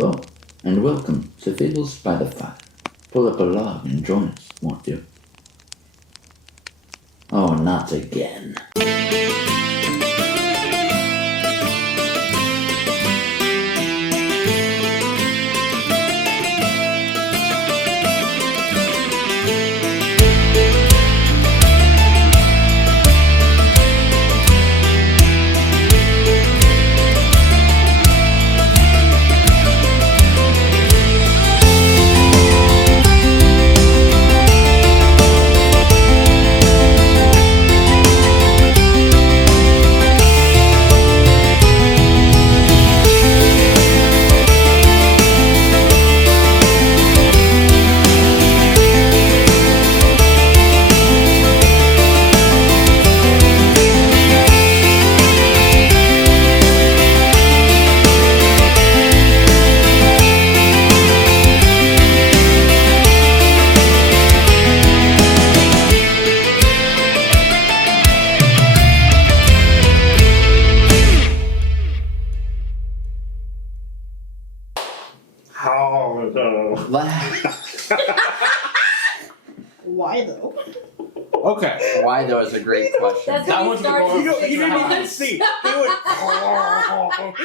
Hello, and welcome to Fables by the Fire. Pull up a log and join us, won't you? Oh, not again. Why though? Okay. Why though is a great question. That's That how one's he starts. going- You didn't even see. He went.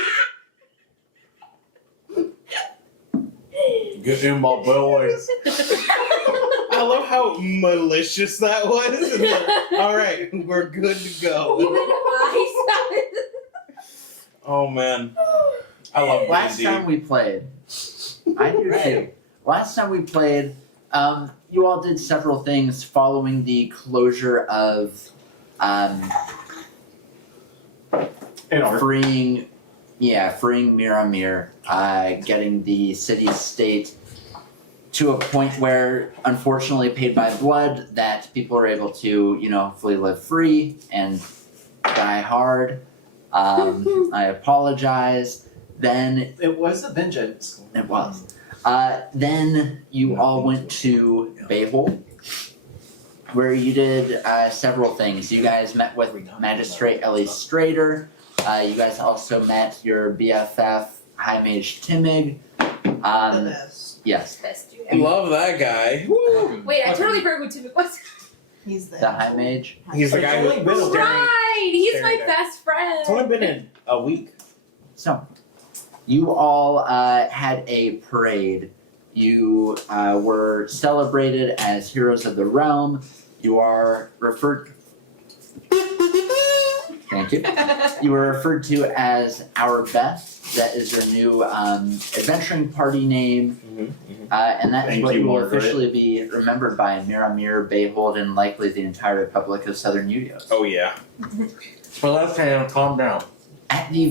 Get in my belly. I love how malicious that was. All right, we're good to go. Even I Oh man, I love Last D&D. time we played, I do too. Last time we played, you all did several things following the closure of freeing Miramir, getting the city-state to a point where, unfortunately, paid by blood, that people are able to, fully live free and die hard. I apologize. Then It was a vengeance. it was. Then you all went to Bayhole, where you did several things. You guys met with Magistrate Ellie Strader. You guys also met your BFF, High Mage Timig. The best. Yes, Best dude. I love that guy. Woo. Wait, I totally forgot who Timmy was. He's the the High Mage. He's the guy who It's only been a- Right, he's my staring at- best friend. It's only been in a week. So, you all had a parade. You were celebrated as heroes of the realm. You are referred. Thank you. You were referred to as Our Beth. That is your new adventuring party name, and that is Thank what you, you will Margaret. officially be remembered by Miramir, Bayhold, and likely the entire Republic of Southern Udios. Oh yeah. Well, that's kind of calm down. At the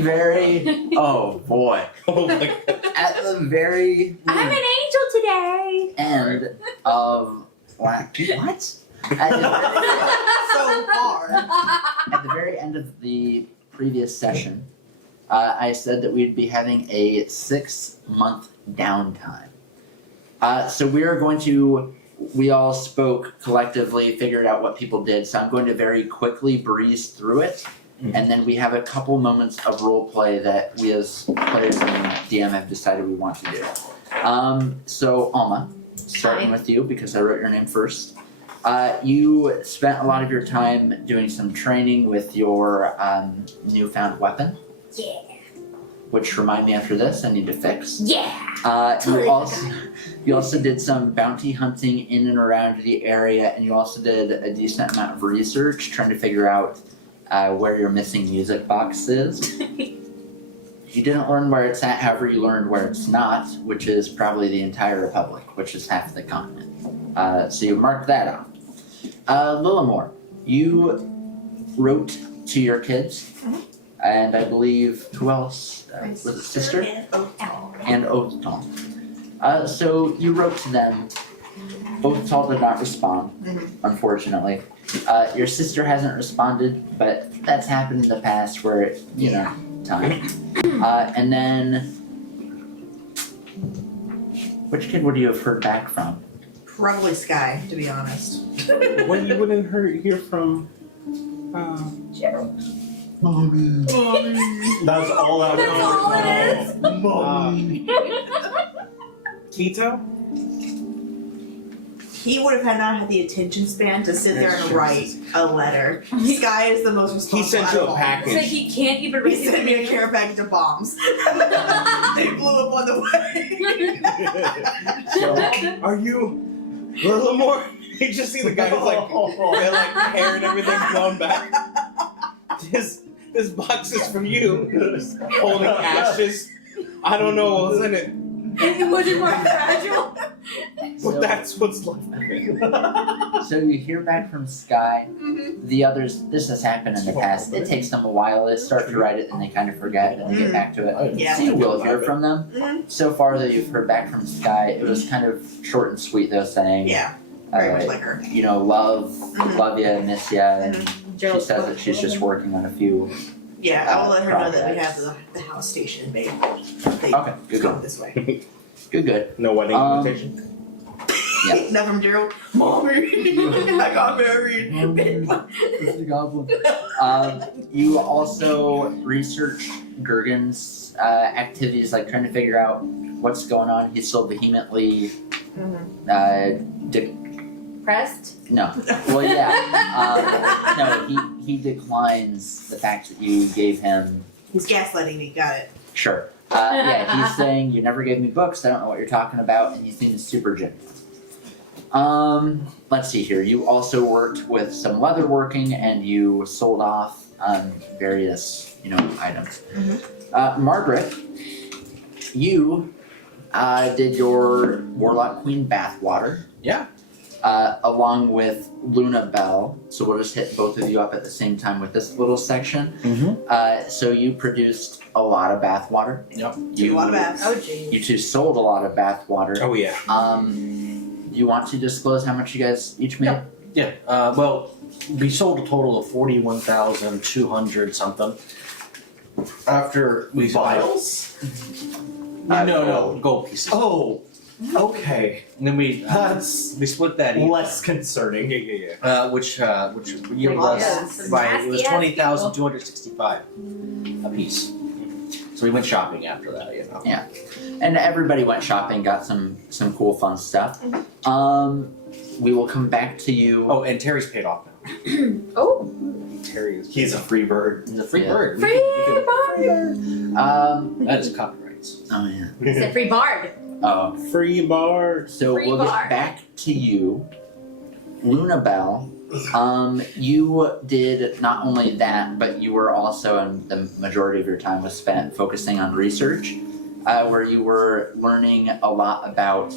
very, oh boy, Oh my god. at the very I'm an angel today. end of what? At So hard. at the very end of the previous session, I said that we'd be having a 6-month downtime. So we all spoke collectively, figured out what people did, so I'm going to very quickly breeze through it. And then we have a couple moments of role play that we as players and DM have decided we want to do. So Alma, starting Hi. with you because I wrote your name first. You spent a lot of your time doing some training with your newfound weapon, Yeah. which remind me after this I need to fix. Yeah. You also did some bounty hunting in and around the area, and you also did a decent amount of research trying to figure out where your missing music box is. You didn't learn where it's at, however you learned where it's not, which is probably the entire Republic, which is half the continent. So you marked that off. Lillimore, you wrote to your kids, and I believe, who else? Was it sister? And Oathtal. So you wrote to them. Oathtal did not respond, unfortunately. Your sister hasn't responded, but that's happened in the past where, time. And then, which kid would you have heard back from? Probably Sky, to be honest. When you wouldn't hear from Gerald. That's all that That's all it is? Tito? He would have not had the attention span to sit there and write a letter. Sky is the most responsible. He sent you a package. So he can't even He read sent me a it. care package of bombs. They blew up on the way. Are you Littlemore? You just see the guy with like hair and everything blown back. This box is from you. Holding ashes. I don't know what was in it, It wasn't more fragile. but that's what's left of it. So you hear back from Sky. Mhm. The others, this has happened in the past. It takes them a while. They start to write it and they kind of forget and they get back to it. Yeah. So you will hear from them. Mhm. So far that you've heard back from Sky, it was kind of short and sweet though, saying, Yeah, very much uh, like her. you know, love ya, miss ya, and she says that she's just working on a few. Yeah, I will let her know that we projects. have the house station, babe. They Okay, good, go good, this way. good, good. No wedding invitation? Yeah. Not from Gerald. Mommy, I got married. You also research Gergen's activities, like trying to figure out what's going on. He's still vehemently Pressed. no. Well, yeah. No, he declines the fact that you gave him. He's gaslighting me. Got it. Sure. Yeah, he's saying you never gave me books. I don't know what you're talking about, and he's being super genuine. Let's see here. You also worked with some leather working, and you sold off various, items. Margaret, you did your Warlock Queen bathwater. Yeah. Along with Luna Bell. So we'll just hit both of you up at the same time with this little section. So you produced a lot of bathwater. Yep. A lot of baths. Oh geez. You two sold a lot of bathwater. Oh yeah. Do you want to disclose how much you guys each made? Yeah. Well, we sold a total of 41,200 something. After we Vials? no, gold pieces. Oh, okay. And then we That's split that even. less concerning. Yeah. Which yield Oh, us yeah, some right. It was nasty ass 20,265 a piece. So we went shopping after that, Yeah. And everybody went shopping, got some cool fun stuff. We will come back to you. Oh, and Terry's paid off now. Oh, Terry is. He's a free bird. He's a free Yeah. bird. free bard. That is copyrights. Oh yeah. It's a free bard. Oh. Free bars. So Free we'll bar. get back to you, Luna Bell. You did not only that, but you were also, and the majority of your time was spent focusing on research, where you were learning a lot about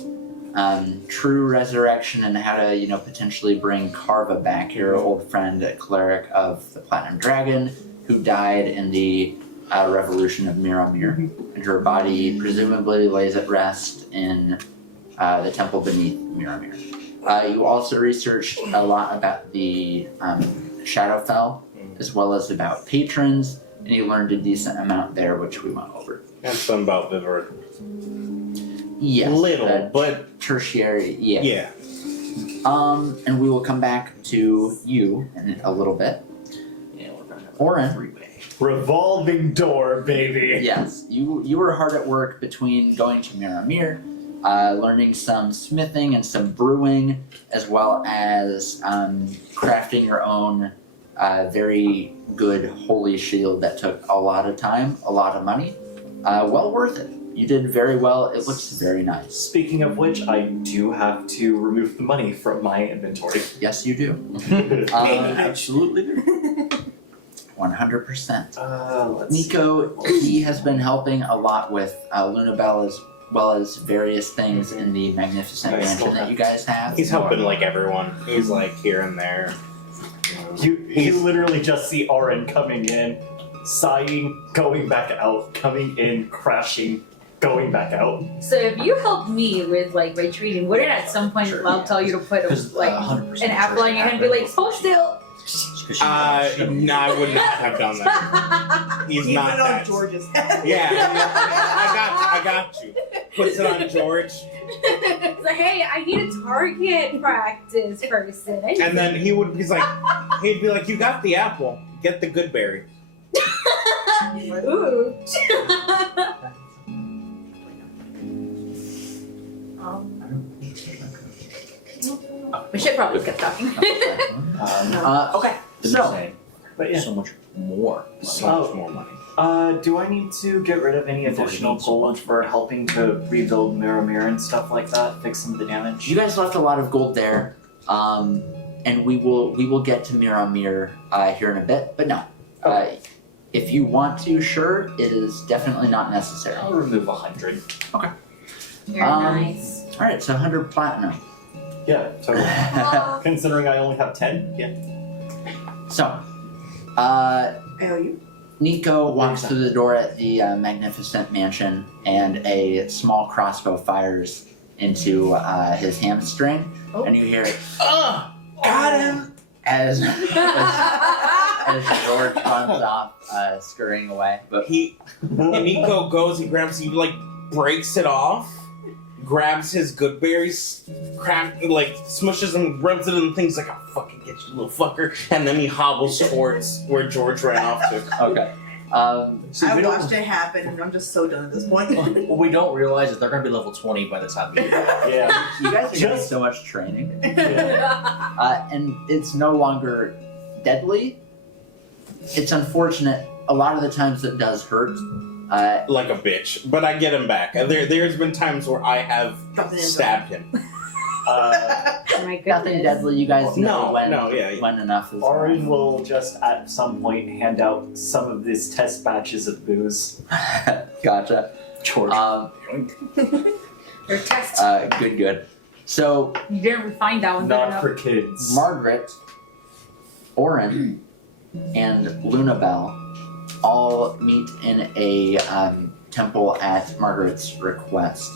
true resurrection and how to, potentially bring Carva back, your old friend, cleric of the Platinum Dragon, who died in the revolution of Miramir, and her body presumably lays at rest in the temple beneath Miramir. You also researched a lot about the Shadowfell, as well as about patrons, and you learned a decent amount there, which we went over. And some about Viver. Yes. Little, but tertiary, yeah. yeah. And we will come back to you in a little bit. Yeah, we're gonna have Oren. three-way. Revolving door, baby. Yes, you were hard at work between going to Miramir, learning some smithing and some brewing, as well as crafting your own very good holy shield that took a lot of time, a lot of money. Well worth it. You did very well. It looks very nice. Speaking of which, I do have to remove the money from my inventory. Yes, you do. Absolutely do. 100%. Let's see. Nico, he has been helping a lot with Luna Bell as well as various things in the magnificent I still mansion that have- you guys have. He's helping like everyone. He's like here and there. You literally just see Oren coming in, sighing, going back out, coming in, crashing, going back out. So if you helped me with like retreating, wouldn't at some point Sure, I'll yeah. tll you to put 'Cause, like 100% an apple on your hand and be like, hold still. No, I would not have done that. He's Keep not it on that. George's head. Yeah, I got you. Puts it on George, It's like, hey, I need a target practice person. and then he'd be like, you got the apple. Get the good berry. Ooh. We should probably skip talking. Okay, Just so saying, But yeah. so much more. So much more money. Do I need to get rid of any additional gold for helping to rebuild Mirror and stuff like that, fix some of the damage? you guys left a lot of gold there, and we will get to Miramir here in a bit. But no, if you want to, sure, it is definitely not necessary. I'll remove 100. You're nice. All right, so 100 platinum. Yeah, totally. Aw. Considering I only have 10, yeah. So, I owe you. Nico walks through the door at the magnificent mansion, and a small crossbow fires into his hamstring, and you hear it Got him! as George runs off, scurrying away. But And Nico goes, he breaks it off, grabs his good berries, smushes them, rubs it in the things like, I'll fucking get you, little fucker. And then he hobbles towards where George ran off to. okay, See, I we don't, watched it happen, and I'm just so done at this point. what we don't realize is they're going to be level 20 by the time we get there. Yeah. you guys are getting Just- so much training, and it's no longer deadly. It's unfortunate. A lot of the times it does hurt. Like a bitch. But I get him back. There's been times where I have Dropped it in. stabbed him. Oh my goodness. Nothing deadly. You guys know yeah. when enough is. Orin will just at some point hand out some of these test batches of booze. Gotcha. George. Your test. Good. So You didn't refine that one good Not enough. for kids. Margaret, Orin, and Lunabelle all meet in a temple at Margaret's request.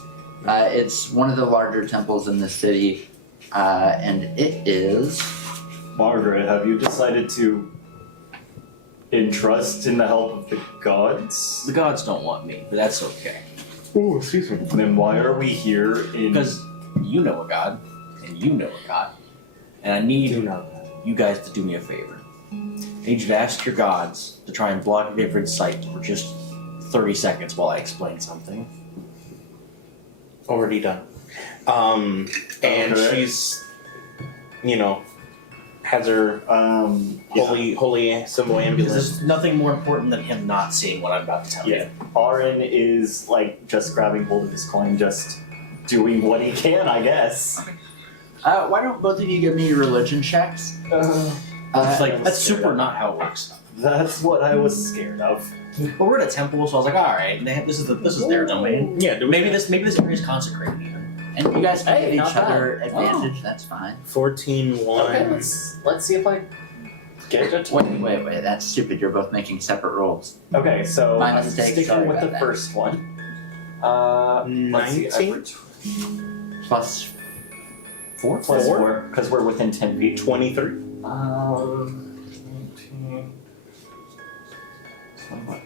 It's one of the larger temples in the city, and it is. Margaret, have you decided to entrust in the help of the gods? The gods don't want me, but that's okay. Oh, excuse me. Then why are we here in... Because you know a god, and you know a god, and I need you guys to do me a favor. I need you to ask your gods to try and block David's sight for just 30 seconds while I explain something. Already done. And Okay. she's, has her holy symbol Because amulet. there's nothing more important than him not seeing what I'm about to tell Yeah. Orin is, just grabbing hold of his coin, just doing what he can, I guess. Why don't both of you give me religion checks? you. It's like, that's scared super of- not how it works. That's what I was scared of. But we're at a temple, so I was like, all right, this is their domain. Yeah, do we Maybe this area is consecrated even. And you guys can Hey, give not each other bad. advantage. That's fine. 14, 1. Okay, let's see if I get it. Wait. That's stupid. You're both making separate rolls. Okay, so My I'm mistake, sticking sorry with about the that. first one. Let's see, 19? Plus 4? Plus 4, because we're within 10 feet. 23.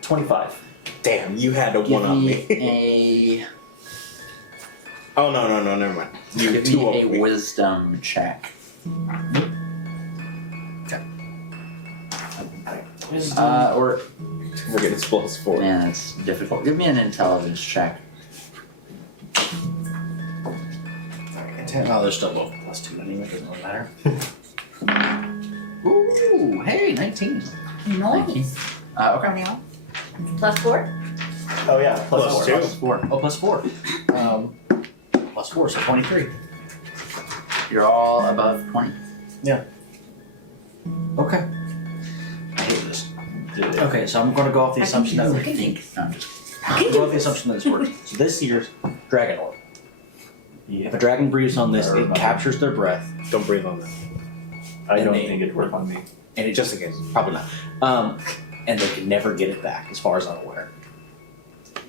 25. Damn, you had to give one up me me. a Oh, no, never mind. You give two me a up me. wisdom check. Or We're getting plus 4. man, it's difficult. Give me an intelligence check. Oh, they're still both plus 2 anyway, doesn't really matter. Ooh, hey, 19. Nice. Okay. Plus 4? Oh yeah, plus Plus 4. two. Plus 4. Oh, plus 4. Plus 4, so 23. You're all above 20. Okay. I hate this. Okay, so I'm going to go off the assumption that I think. No, I'm just I'm going to go off the assumption that this works. So this here's Dragon Orb. If a dragon breathes on this, it captures their breath, Don't breathe on that. I And don't they- think it'd work on me. and it Just in case. probably not. And they can never get it back, as far as I'm aware.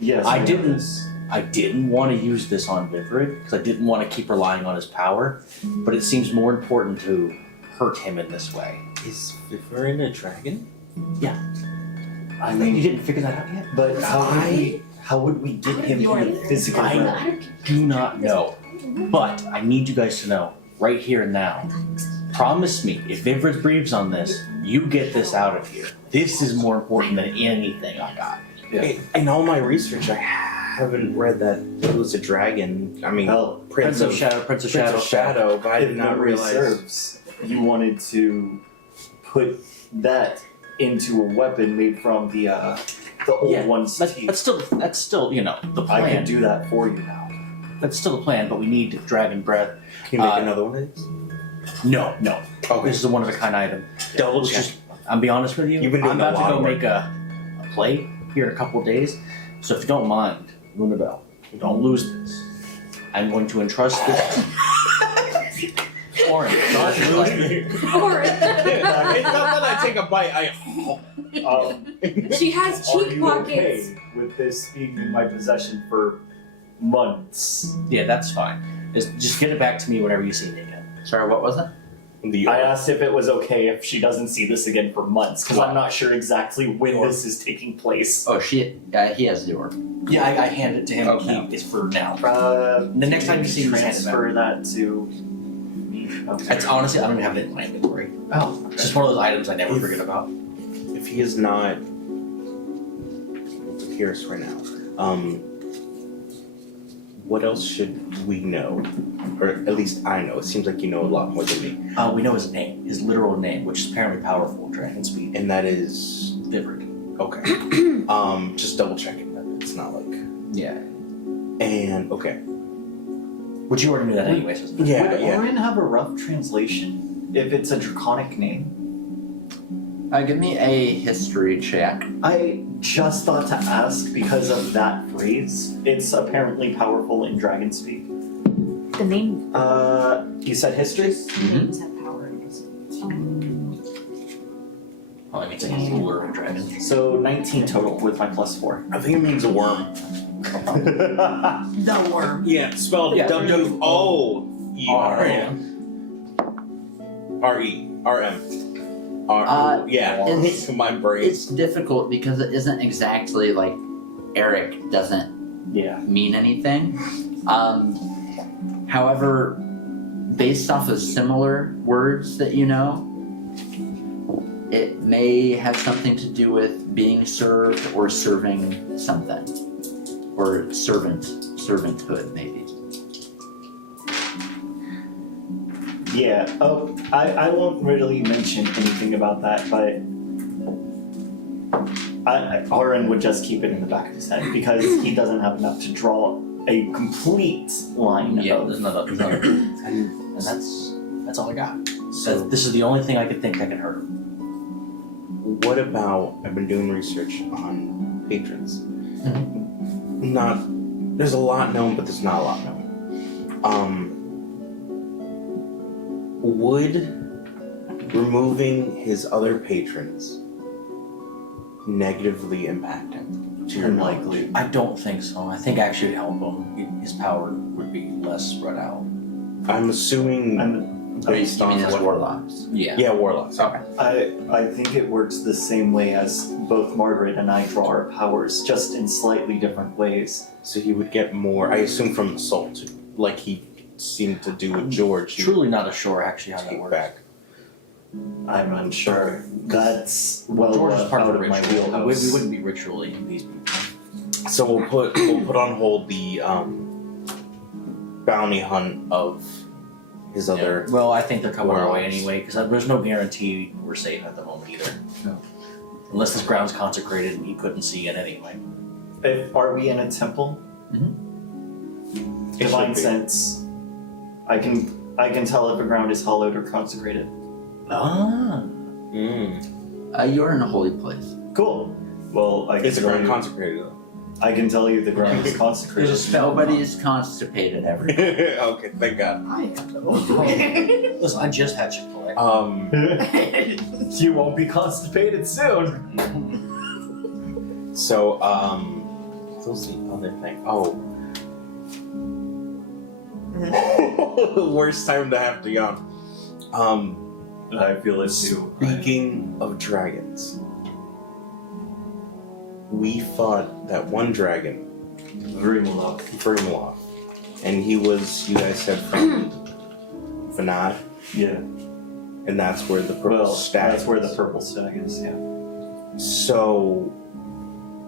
Yes, I know didn't- this. I didn't want to use this on Vivrid because I didn't want to keep relying on his power, but it seems more important to hurt him in this way. Is Viverin a dragon? I You mean, didn't figure that out yet? but how would we get him in the physical I realm? do not know, but I need you guys to know right here and now. Promise me, if Vivrid breathes on this, you get this out of here. This is more important than anything I got. Yeah. In all my research, I haven't read that it was a dragon. I mean, Well, Prince of Shadow, Prince of Shadow, but I if did not memory realize. serves, you wanted to put that into a weapon made from the old Yeah, one's teeth. That's still the I plan. can do that for you now. That's still the plan, but we need dragon breath. Can you make another one of these? No. Okay. This is a one of a kind item. Double Let's check. just, I'll be honest with you. You've been doing I'm a about lot to go of work. make a play here in a couple of days. So if you don't mind, ring the bell. Don't lose this. I'm going to entrust this. Orange. Or It's not that I take a bite. she has Are cheek you pockets. okay with this being in my possession for months? Yeah, that's fine. Just get it back to me whenever you see it again. Sorry, what was it? I asked if it was okay if she doesn't see this again for months, because I'm not sure exactly when this is taking place. Oh, he has the orb. Yeah, I hand it to him. Okay. It's for now. The next time you see him, just hand it back. transfer that to me. Okay. It's honestly, I don't even have it in my inventory. Oh, It's just one of those items I never forget about. If he is not curious right now, what else should we know? Or at least I know. It seems like you know a lot more than me. We know his name, his literal name, which is apparently powerful, dragon speed. And that is Vivid. okay. Just double checking that it's not like. Yeah. And okay. Which you already knew that anyways, wasn't it? Yeah, Would yeah. Orin have a rough translation if it's a draconic name? Give me a history check. I just thought to ask because of that phrase. It's apparently powerful in dragon speak. The name You said history? names have power in this. Well, I mean, it's like a ruler and dragon. So 19 total with my +4. I think it means a worm. The worm. Yeah, spelled Yeah. W-O-E-R-M. Yeah, it's- my brain. It's difficult because it isn't exactly like Eric doesn't Yeah. mean anything. However, based off of similar words that you know, it may have something to do with being served or serving something. Or servanthood maybe. Yeah. Oh, I won't really mention anything about that, but Oren would just keep it in the back of his head because he doesn't have enough to draw a complete line Yeah, of. there's another. And that's all I got. So This is the only thing I could think that can hurt him. what about, I've been doing research on patrons. There's a lot known, but there's not a lot known. Would removing his other patrons negatively impact him? To your Unlikely. I don't think so. I think actually it'd help him. His power would be less spread out. I'm assuming based You mean on as what warlocks? Yeah, warlocks. Okay. I think it works the same way as both Margaret and I draw our powers, just in slightly different ways. So he would get more, I assume, from the soul, too, like he seemed to do with George. He Truly not as sure actually how would that take works. back. I'm unsure. That's well George is part out of of the my ritual. We wheelhouse. wouldn't be ritually these people. So we'll put on hold the bounty hunt of his other. Yeah. Well, I think they're coming our way warlocks. anyway because there's no guarantee we're safe at the moment either. No. Unless this ground's consecrated and he couldn't see it anyway. Are we in a temple? It Divine should be. sense. I can tell if a ground is hallowed or consecrated. Ah. You're in a holy place. Cool. Well, It's a ground consecrated though. I can tell you the ground is consecrated. There's a spell. Nobody's constipated ever. Okay, thank God. I have no. Listen, I just had Chick-fil-A. You won't be constipated soon. So what's the other thing? Oh. Worst time to have to yawn. I feel it too. Speaking of dragons, we fought that one dragon, Vermaloth, and he was, you guys said, from Vanad, Yeah. and that's where the purple stag That's where is. the purple stag is. Yeah. So,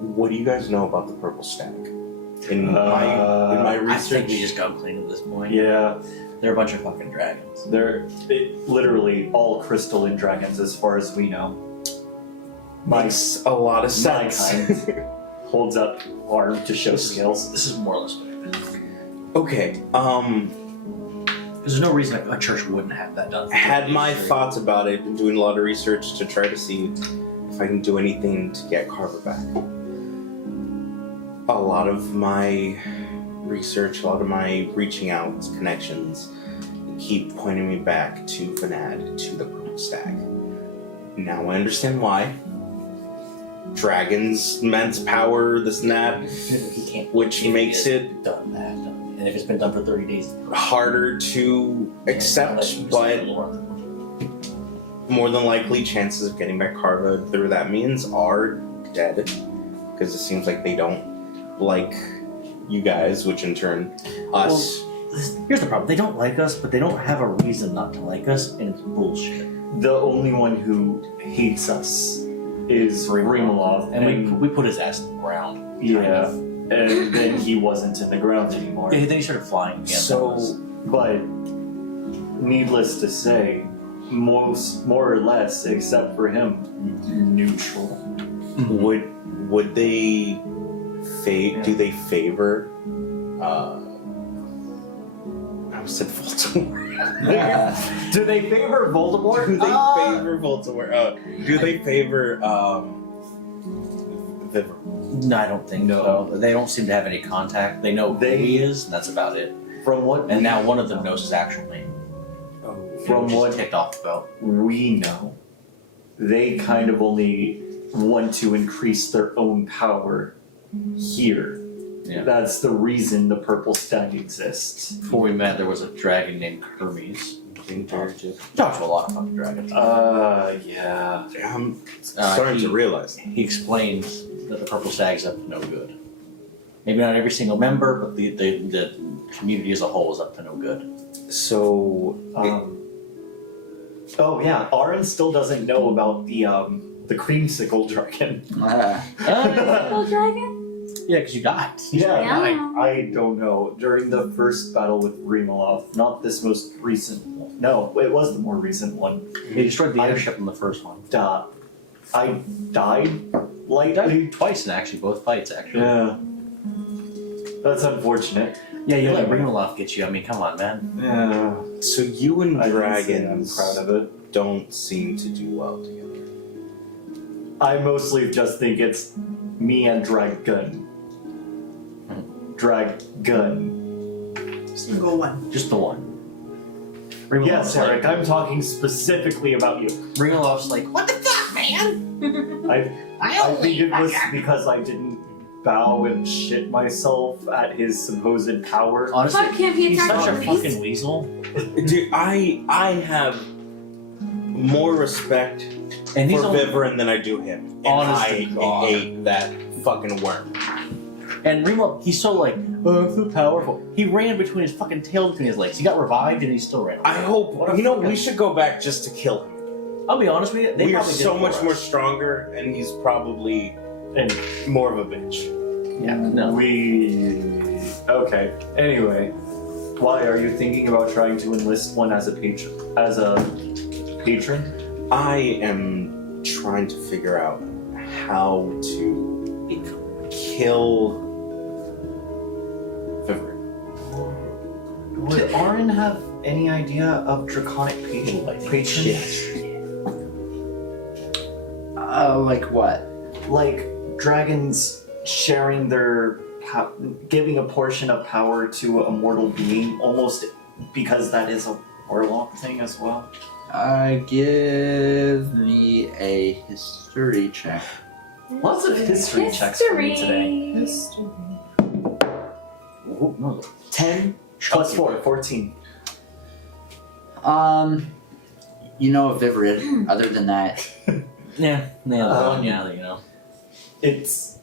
what do you guys know about the purple stag? In my I think research, we just go clean at this point. Yeah, They're a bunch of fucking dragons. they're literally all crystalline dragons as far as we know. makes a lot of My sense. kind holds up arm to show skills. This is more or less what it is. Okay. There's no reason a church wouldn't have that done. I had my thoughts about it. Been doing a lot of research to try to see if I can do anything to get Carver back. A lot of my research, a lot of my reaching out connections keep pointing me back to Vanad, to the Purple Stag. Now I understand why. Dragons, immense power, this and that, He can't. which makes it done that. And if it's been done for 30 days, harder to accept, but more than likely chances of getting back Carva through that means are dead. Because it seems like they don't like you guys, which in turn, us. here's the problem. They don't like us, but they don't have a reason not to like us, and it's bullshit. The only one who hates us is Rimolov, And we put his ass in the ground. yeah, and then he wasn't in the ground anymore. Yeah, then he started flying again. So, But needless to say, more or less, except for him, neutral. would they do they favor I said Voldemort. Do they favor Voldemort? Do they favor Voldemort? Do they favor Vivre? No, I don't think so. They don't seem to have any contact. They know who he is, and that's about it. From what And now one of them knows his actual name. From Which is what ticked off about. we know, they kind of only want to increase their own power here. Yeah. That's the reason the Purple Stag exists. Before we met, there was a dragon named Hermes. Talked to a lot of fucking dragons. Yeah. I'm starting to realize. He explained that the Purple Stag's up to no good. Maybe not every single member, but the community as a whole is up to no good. So, Oh yeah, Aaron still doesn't know about the creamsicle dragon. Little dragon? Yeah, because you died. Yeah. I don't know. During the first battle with Rimolov, not this most recent one. No, it was the more recent one. He destroyed the airship in the first one. I died He lightly. died twice in actually both fights actually. Yeah. That's unfortunate. Yeah, you let Anyway. Rimoloff get you. I mean, come on, man. Yeah. so you and I'm dragons proud of it. don't seem to do well together. I mostly just think it's me and Dragon. Dragon. Single one. Just the one. Yes, Eric, I'm talking specifically about you. Rimoloff's like, what the fuck, man? I think it was because I didn't bow and shit myself at his supposed power. Honestly, Fuck him, he he's attacked such a Hermes. fucking weasel. Dude, I have more respect And he's for only, Viverin than I do him. And Honest to I God. hate that fucking worm. and Rimoloff, he's so like, oh, I'm so powerful. He ran between his fucking tail between his legs. He got revived and he still ran away. I hope, What a you know, fucking- we should go back just to kill him. I'll be honest with you, they We are probably did so it much for more us. stronger, and he's probably And more of a bitch. Yeah, no. Okay. Anyway, why are you thinking about trying to enlist one as a patron? I am trying to figure out how to kill Viverin. Would Aaron have any idea of draconic patron? Yes. Like what? Like dragons sharing their giving a portion of power to a mortal being, almost because that is a warlock thing as well. Give me a history check. Lots of history checks for me today. History. Ooh, no. 10 plus 4, 14. You know of Viverid, other than that. Yeah, you know. It's.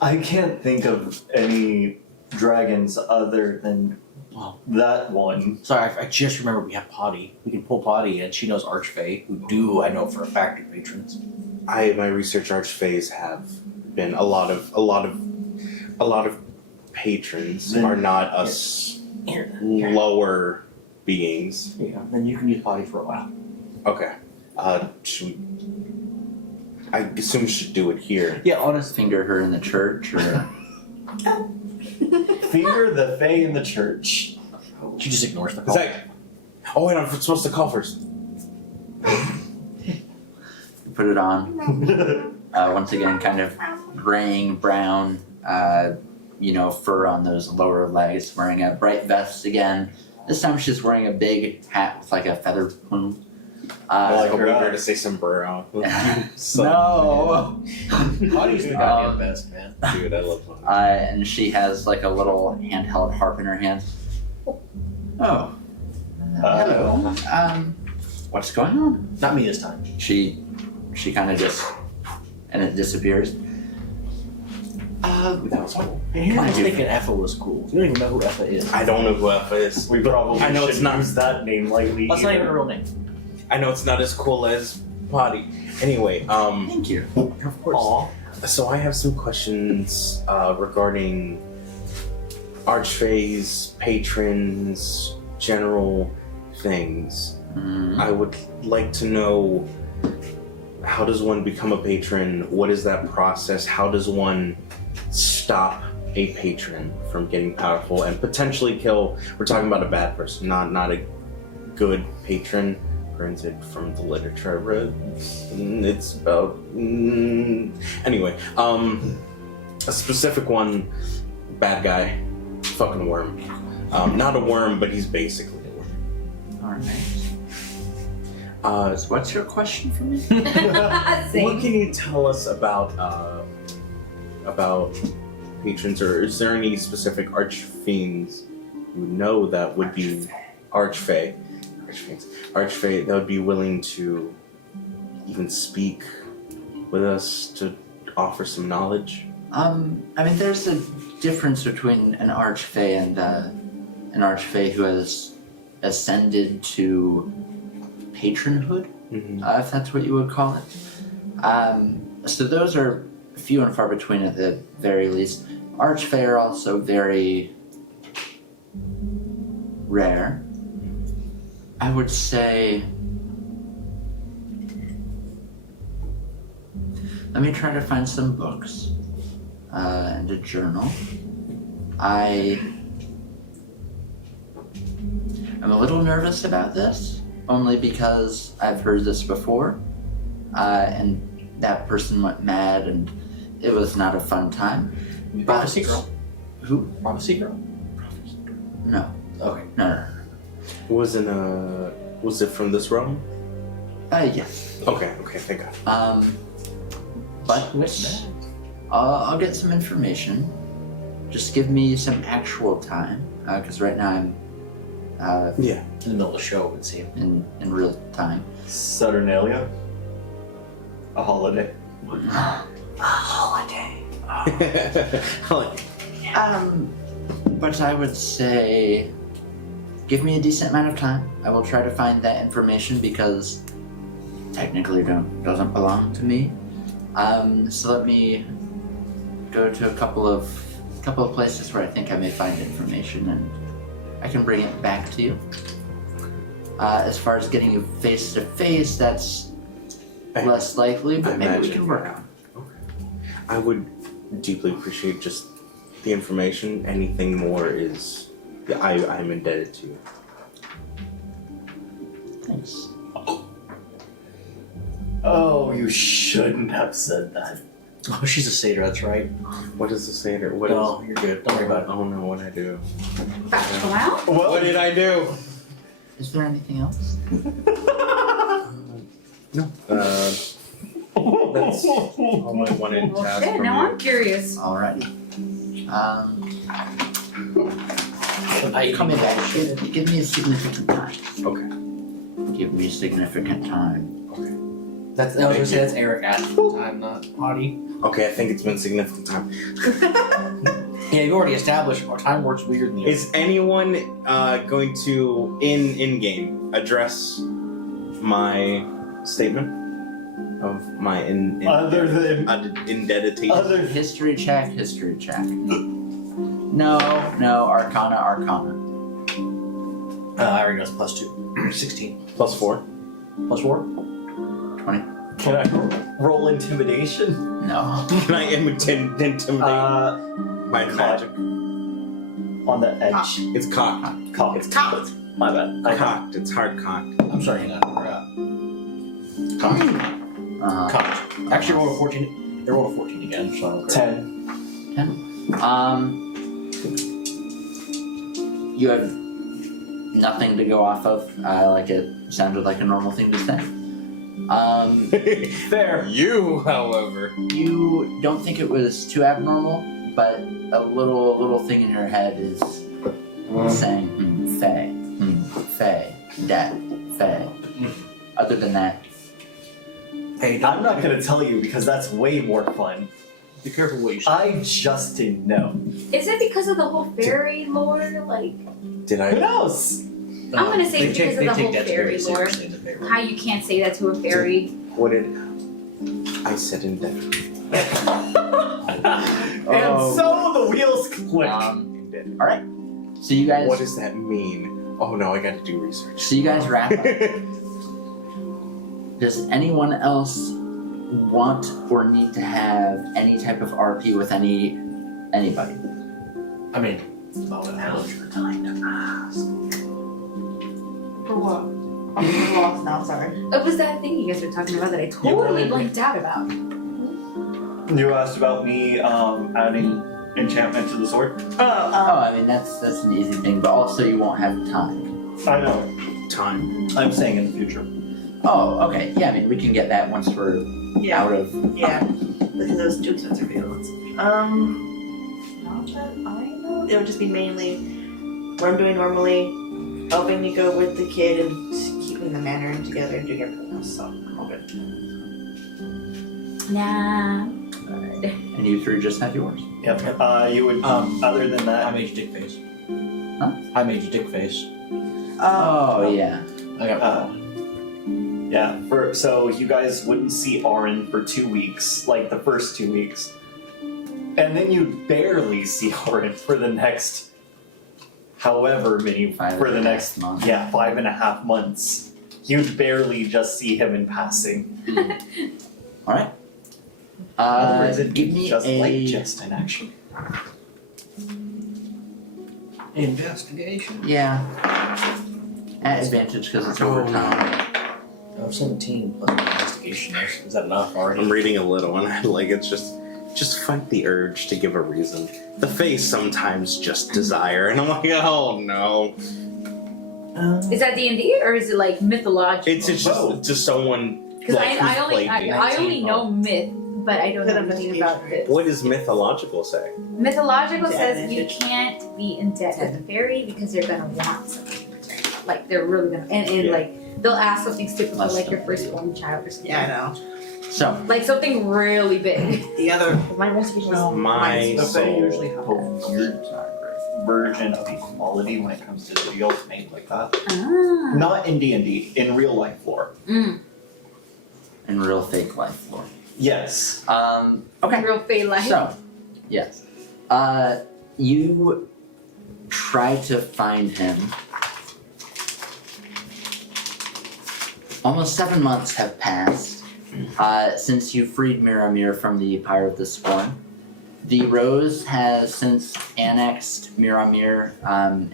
I can't think of any dragons other than Wow. that one. Sorry, I just remember we have Potty. We can pull Potty, and she knows Archfey, who I know for a fact are patrons. My research archfays have been a lot of a lot of patrons Then- are not us lower beings. Yeah, then you can use potty for a while. Okay. Should we? I assume we should do it here. Yeah, honestly. Finger her in the church, or Finger the Fae in the church. She just ignores the Is call. that? Oh wait, I'm supposed to call first. put it on. Once again, kind of graying brown, fur on those lower legs, wearing a bright vest again. This time she's wearing a big hat with like a feather plume. Like a her weaver eye. to say sombrero. No! Potty's the goddamn best, man. Dude, I love one. And she has like a little handheld harp in her hand. Oh. Hello. What's going on? Not me this time. She kind of just, and it disappears. That was cool. I was thinking Effa was cool. You don't even know who Effa is. I don't know who Alpha is. We probably I know should it's not- use that name lightly. That's not even either. her real name. I know it's not as cool as Potty. Anyway, Thank you. Of course. Aw. so I have some questions regarding archfays, patrons, general things. Mm, I would like to know, how does one become a patron? What is that process? How does one stop a patron from getting powerful and potentially kill? We're talking about a bad person, not a good patron. Granted, from the literature I read, it's about anyway. A specific one, bad guy, fucking worm. Not a worm, but he's basically a worm. Alright. So what's your question for me? What Same. can you tell us about patrons, or is there any specific archfiends you know that would be archfey that would be willing to even speak with us to offer some knowledge? There's a difference between an archfey and an archfey who has ascended to patronhood, if that's what you would call it. So those are few and far between at the very least. Archfey are also very rare. I would say, let me try to find some books and a journal. I'm a little nervous about this, only because I've heard this before, and that person went mad and it was not a fun time. Prophecy girl. Who? Prophecy girl. No. Okay. No. Was it from this realm? Yes. Okay, thank God. But I'll get some information. Just give me some actual time, because right now I'm Yeah. In the middle of the show, it would seem. in real time. Saturnalia. A holiday. But I would say, give me a decent amount of time. I will try to find that information because technically it doesn't belong to me. So let me go to a couple of places where I think I may find information, and I can bring it back to you. As far as getting you face to face, that's less likely, but I maybe we imagine, can work yeah. on I would deeply appreciate just the information. Anything more is, I'm indebted to you. it. Thanks. Oh, you shouldn't have said that. Oh, she's a satyr, that's right. What is the satyr? What No, is? you're good. Don't worry about it. Oh no, what did I do? Back to wow. Well, What did I do? Is there anything else? No. That's all I wanted to ask Shit, from now you. I'm curious. Alrighty. I Coming back, give me a significant time. Okay. Give me significant time. was gonna say that's Eric asking for time, not Potty. Okay, I think it's been significant time. Yeah, you've already established our time works weird in the Is anyone going to in game address my statement? of my Other than indebted. other History check. No, Arcana. I already know it's +2. 16. Plus 4. +4? 20. Can I roll intimidation? No. Can I intimidate my magic? On the edge. It's cocked. Cocked. It's cocked. My bad. Cocked. It's hard cocked. I'm sorry, hang on. We're Cocked. Actually, roll a 14. They rolled a 14 again, so I don't care. 10. You have nothing to go off of. Like it sounded like a normal thing to say. Fair. You, however. You don't think it was too abnormal, but a little thing in your head is saying, Fae, death, Fae. Other than that, Hey, I'm not gonna tell you because that's way more fun. be careful what you say. I just didn't know. Is it because of the whole fairy lore? Like, Did Who I? knows? I'm gonna say They because of the whole that fairy very lore. seriously in the paper. How you can't say that to a fairy? What did I said indebted? And so the wheels click. Indebted. all right. So you guys, What does that mean? Oh no, I got to do research. so you guys wrap up. Does anyone else want or need to have any type of RP with anybody? I mean, now's your time to ask. For what? I'm lost now, sorry. What was that thing you guys were talking about that I totally blanked out about? You asked about me adding enchantment to the sword? Oh, I mean that's an easy thing, but also you won't have time. I know. Time. I'm saying in the future. Oh, okay. Yeah, I mean we can get that once we're out of. Yeah. Because those 2 expensive fields. Not that I know. It would just be mainly what I'm doing normally, helping Nico with the kid and just keeping the manor room together and doing everything else. So I'm all good. Nah. And you three just have yours. Yep. You would. Other than I that, made you dick face. Huh? I made you dick face. Oh yeah. I got yeah. So you guys wouldn't see Auron for 2 weeks, like the first 2 weeks, and then you barely see Auron for the next, however many, for the next month. 5.5 months. You'd barely just see him in passing. All right. Give me just a. like Justin, actually. investigation. Yeah. At advantage because it's overtime. Oh, 17 plus investigation. Is that enough already? I'm reading a little and I like it's just fight the urge to give a reason. The face sometimes just desire, and I'm like, oh no. Is that D&D or is it like mythological? It's just someone. Because like, I who's only played I only D&D. know myth, but I don't know anything about this. What does mythological say? Mythological says you Advantage. can't be in debt as a fairy because they're gonna want something in return. Like they're really gonna and Yeah. like they'll ask something stupid Less like your than- firstborn child or something. Yeah, I know. So Like something really big. The other. My investigation is My The soul. Fae usually have a weird version of equality when it comes to deals made like that. Ah. Not in D&D, in real life lore. Mm. in real fake life lore. Yes. Okay. Real fey life. So, yes. You try to find him. Almost 7 months have passed since you freed Miramir from the Pyre of the Scorn. The Rose has since annexed Miramir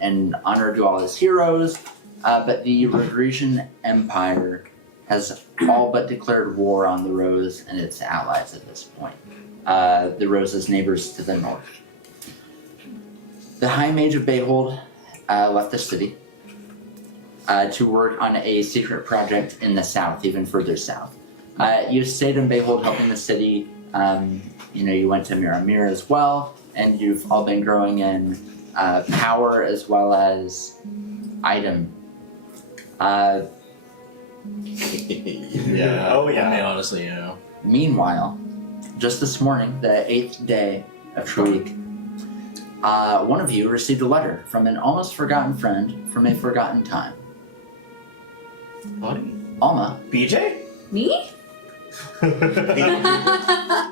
in honor to all his heroes, but the Rhodesian Empire has all but declared war on the Rose and its allies at this point. The Rose's neighbors to the north. The High Mage of Behold left the city to work on a secret project in the south, even further south. You stayed in Behold helping the city. You went to Miramir as well, and you've all been growing in power as well as item. Yeah. Oh, yeah. I mean, honestly, yeah. Meanwhile, just this morning, the 8th day of Shweek, one of you received a letter from an almost forgotten friend from a forgotten time. Buddy. Alma, BJ? Me?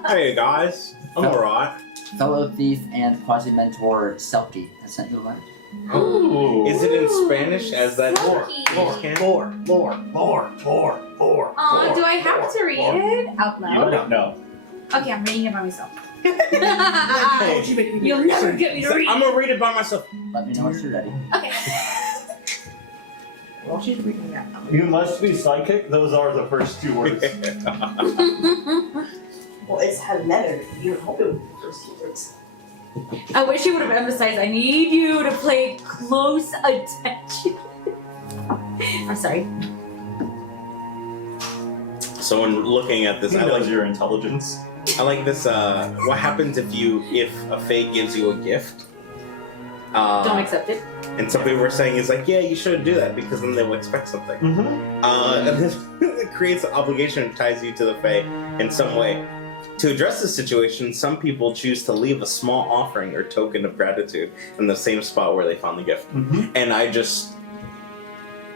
Hey guys, I'm alright. Fellow thief and quasi-mentor Selkie has sent you a letter. Oh, is it in Spanish as that? Selkie. Lore. Do I have to read it out You loud? don't know. Okay, I'm reading it by myself. Hey, You'll never get me to read. I'm gonna read it by myself. Let me know once you're ready. Okay. Well, she's reading that. You must be psychic. Those are the first 2 words. Well, it's had a letter. You would hope it would be the first 2 words. I wish you would have emphasized. I need you to pay close attention. I'm sorry. So when looking at this, He I knows like your intelligence. this. What happens if a Fae gives you a gift? Don't accept it. And some people were saying is like, yeah, you shouldn't do that because then they'll expect something. Mm-hmm. And this it creates an obligation and ties you to the Fae in some way. To address this situation, some people choose to leave a small offering or token of gratitude in the same spot where they found the gift. Mm-hmm. And I just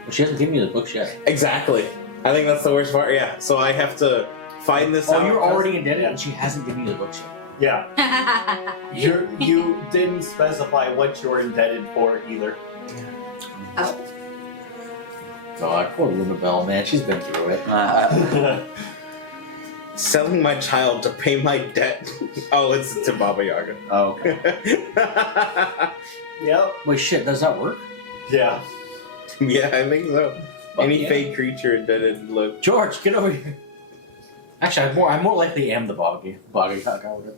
Well, she hasn't given you the books yet. exactly. I think that's the worst part. Yeah. So I have to find this out. Oh, you're already indebted, and she hasn't given you the books yet. Yeah. You didn't specify what you're indebted for either. God, poor Lunabelle, man. She's been through it. Selling my child to pay my debt. Oh, it's to Baba Yaga. Oh, okay. Yep. Wait, shit, does that work? Yeah. Yeah, I think so. Any yeah. fake creature indebted look. George, get over here. Actually, I more likely am the Baba Yaga, whatever.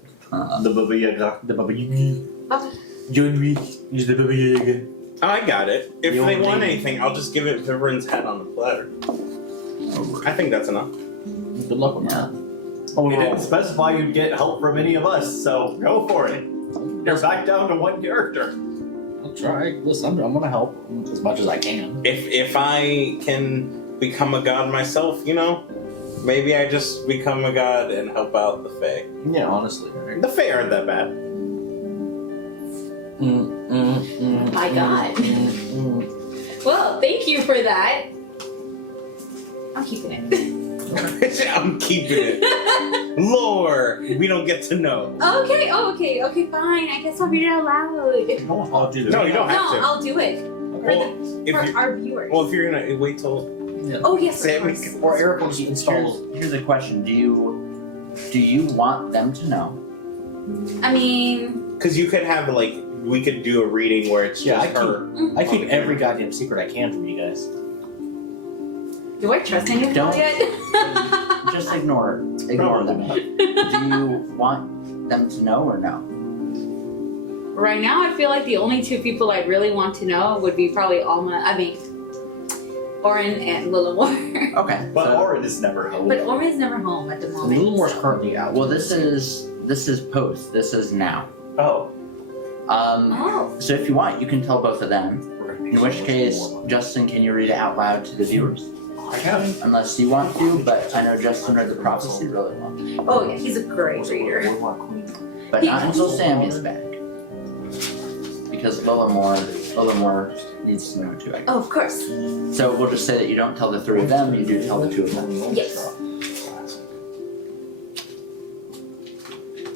The Baba Yaga. The Baba Yaga. John Wick is the Baba Yaga. Oh, I got it. If You they only- want anything, I'll just give it Vivian's head on the platter. I think that's enough. Good luck with Yeah. that. Oh, You didn't specify you'd get help from any of us, so go for it. You're back down to 1 character. I'll try. Listen, I'm gonna help as much as I can. If I can become a god myself, maybe I just become a god and help out the Fae. Yeah, honestly. The Fae aren't that bad. My God. Well, thank you for that. I'm keeping it. I'm keeping it. Lore, we don't get to know. Okay, okay, fine. I guess I'll read it out loud. I'll do No, you don't have No, to. I'll do it Well, if for you our viewers. well, if you're gonna wait till Oh yes, of Sammy, course. Or Eric will just install. Here's a question: Do you want them to know? I mean, because you could have we could do a reading where it's Yeah, just her. I keep every goddamn secret I can from you guys. do I trust anyone Don't. yet? Just ignore them. Do you want them to know or no? Right now, I feel like the only 2 people I really want to know would be probably Orin and Lillamore. Okay. But so- Orin is never home. But Orin's never home at the moment. Littlemore's currently out. Well, this is post. This is now. Oh. Oh. So if you want, you can tell both of them. We're gonna be In so which much case, more. Justin, can you read it out loud to the viewers? I can. Unless you want to, but I know Justin read the prophecy really well. Oh yeah, he's a great reader. But not until Sammy's back. Because Lillamore needs to know too, I guess. Oh, of course. So we'll just say that you don't tell the 3 of them, you do tell the 2 of them. Yes.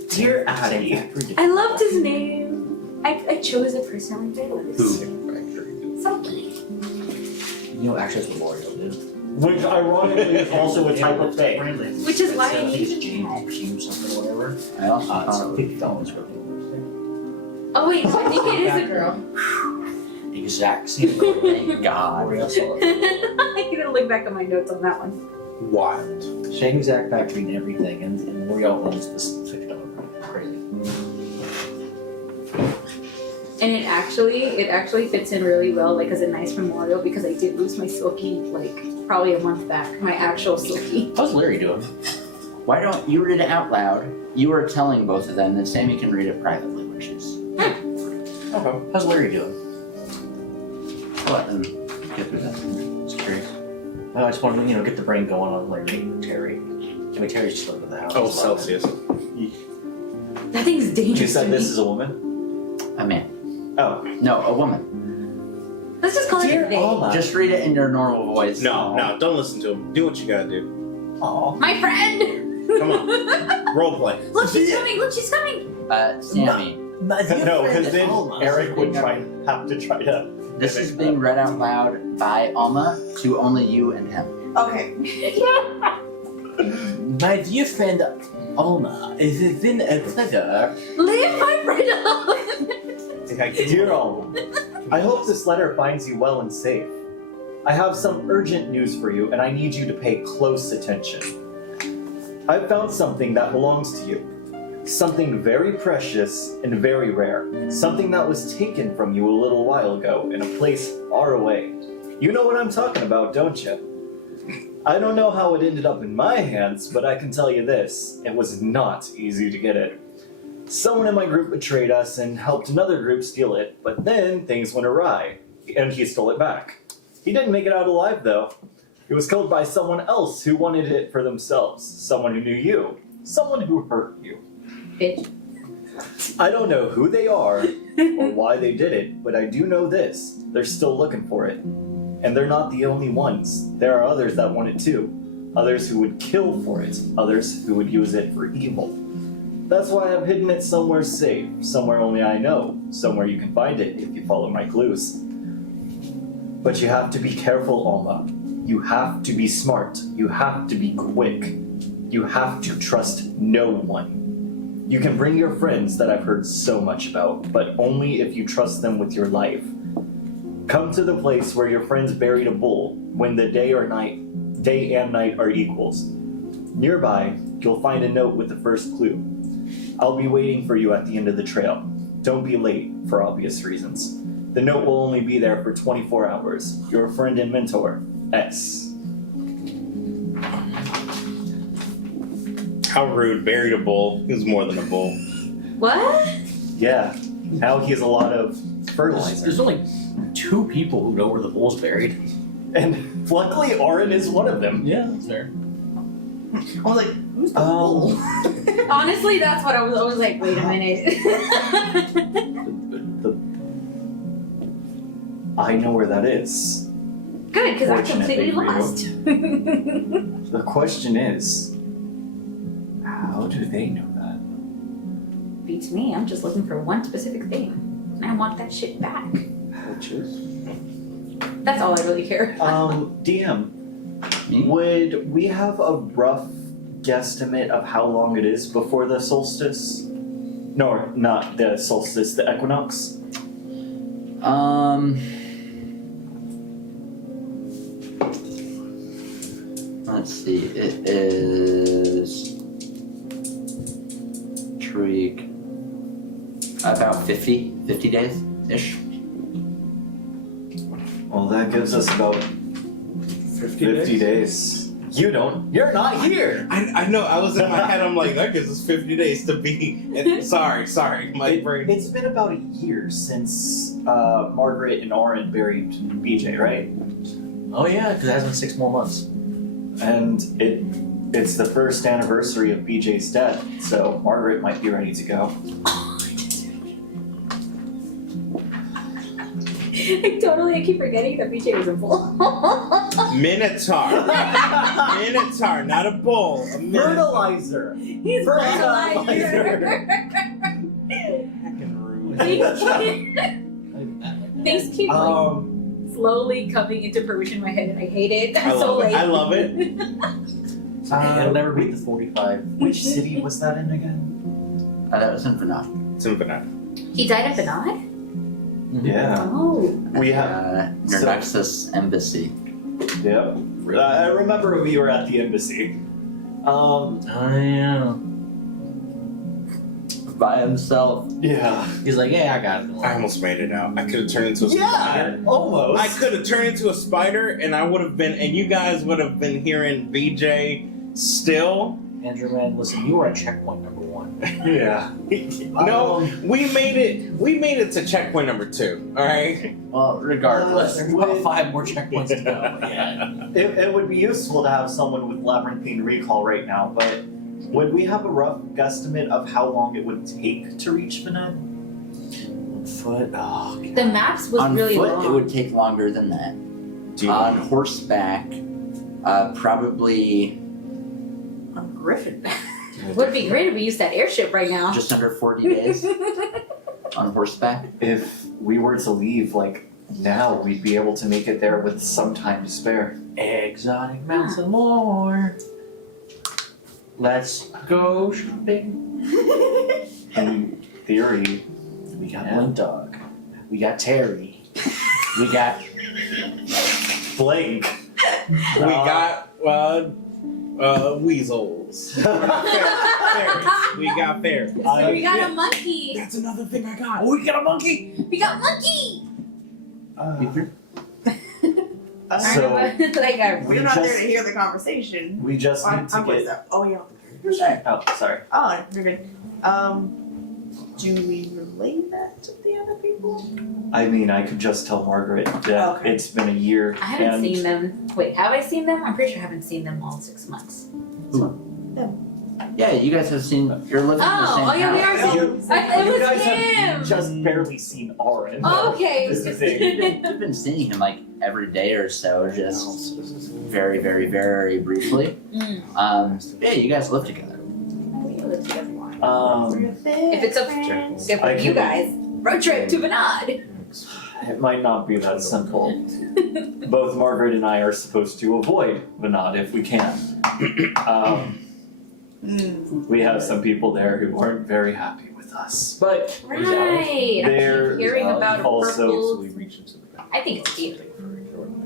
Dear Addie. I loved his name. I chose it personally. Selkie. You know, actually, it's Memorial, dude. Which ironically is also a type of thing. Which is why I I think need it's to James something or whatever. I also It's thought it $50 for Oh wait, I think it is a girl. exact same. Thank God. I gotta look back at my notes on that one. Wild. Same exact factory and everything, and L'Oreal owns this $50. Crazy. And it actually fits in really well, like as a nice memorial, because I did lose my Silky probably a month back. My actual Silky. How's Larry doing? Why don't you read it out loud? You are telling both of them, then Sammy can read it privately when she's. Okay. How's Larry doing? Let them get through that. Just curious. I just wanted to, get the brain going on Larry and Terry. I mean, Terry's just living in the house. Oh, Celsius. That thing's dangerous. You said to this me. is a woman? A man. Oh. No, a woman. Let's just call it Dear a day. Allah. Just read it in your normal voice. No, don't listen to him. Do what you gotta do. Aw. My friend! Come on. Role play. Look, she's coming! Look, she's coming! Sammy, No, because then Eric would have to try to. this is being read out loud by Alma to only you and him. Okay. My dear friend Alma, it has been a pleasure. Leave my friend alone! Dear Alma, I hope this letter finds you well and safe. I have some urgent news for you, and I need you to pay close attention. I've found something that belongs to you. Something very precious and very rare. Something that was taken from you a little while ago in a place far away. You know what I'm talking about, don't you? I don't know how it ended up in my hands, but I can tell you this. It was not easy to get it. Someone in my group betrayed us and helped another group steal it, but then things went awry, and he stole it back. He didn't make it out alive, though. He was killed by someone else who wanted it for themselves. Someone who knew you. Someone who hurt you. Bitch. I don't know who they are or why they did it, but I do know this. They're still looking for it. And they're not the only ones. There are others that want it too. Others who would kill for it. Others who would use it for evil. That's why I've hidden it somewhere safe. Somewhere only I know. Somewhere you can find it if you follow my clues. But you have to be careful, Alma. You have to be smart. You have to be quick. You have to trust no one. You can bring your friends that I've heard so much about, but only if you trust them with your life. Come to the place where your friends buried a bull when the day and night are equals. Nearby, you'll find a note with the first clue. I'll be waiting for you at the end of the trail. Don't be late, for obvious reasons. The note will only be there for 24 hours. Your friend and mentor, S. How rude. Buried a bull. He was more than a bull. What? Yeah, now he has a lot of fertilizer. There's only 2 people who know where the bull's buried. And luckily, Orin is one of them. Yeah, that's fair. I was like, who's the bull? Honestly, that's what I was like, wait a minute. I know where that is. Good, because I'm Fortunately completely for you. lost. The question is, how do they know that? Beats me, I'm just looking for one specific thing. And I want that shit back. Which is? That's all I really care. DM, Me? would we have a rough guesstimate of how long it is before the solstice? No, not the solstice, the equinox? Let's see, it is Trig about 50 days-ish. Well, that gives us about 50 days. You don't. You're not here. I know. I was in my head. I'm like, that gives us 50 days to be. Sorry. My brain. It's been about a year since Margaret and Orin buried BJ, right? Oh yeah, because it has been 6 more months. And it's the first anniversary of BJ's death, so Margaret might be ready to go. I keep forgetting that BJ was a bull. Minotaur. Minotaur, not a bull. A minotaur. Fertilizer! He's Fertilizer! Fucking rude. Things keep like slowly coming into fruition in my head, and I hate it. I'm so late. I love it. It'll never beat the 45. Which city was that in again? That was in Vinod. It's infinite. He died at Vinod? Yeah. Oh. We have. Nernexus Embassy. Yep. I remember we were at the embassy. Oh yeah. By himself. Yeah. He's like, yeah, I got it. I almost made it out. I could have turned into a Yeah! spider. Almost. I could have turned into a spider, and I would have been, and you guys would have been hearing BJ still. Andrew, man, listen, you were at checkpoint number 1. Yeah. No, we made it. We made it to checkpoint number 2. All right. Well, regardless, there's about Wait. 5 more checkpoints to go. Yeah. It would be useful to have someone with labyrinthine recall right now, but would we have a rough guesstimate of how long it would take to reach Vinod? Foot. Oh, God. The maps was On really foot, long. it would take longer than that. Do you On horseback, probably Griffin. Would be great if we used that airship right now. Just under 40 days on horseback. If we were to leave, like, now, we'd be able to make it there with some time to spare. Exotic mounts and more. Let's go shopping. In theory, We got Yeah. Blink Dog. We got Terry. We got Blake. We got weasels. Fairies. We got fairies. we got a monkey. That's another thing I got. we got a monkey. We got monkey. So like We're not there to hear the conversation. we just need to I'm with get. that. Oh yeah. Oh, sorry. Oh, you're good. Do we relay that to the other people? I mean, I could just tell Margaret that Okay. it's been a year. I haven't and seen them. Wait, have I seen them? I'm pretty sure I haven't seen them all 6 months. Yeah, you guys have seen. You're living in the same Oh yeah, we house. are. You- It you was guys him. have just barely seen Orin. Oh, okay. This is the thing. You've been seeing him like every day or so, just very, very, very briefly. Yeah, you guys live together. We live together. If it's a- Good for I you can- guys. Road trip to Benad. It might not be that simple. Both Margaret and I are supposed to avoid Vinod if we can. We have some people there who aren't very happy with us. But Right. I They're, keep hearing about also- purple. We reach into the back. I think it's deer.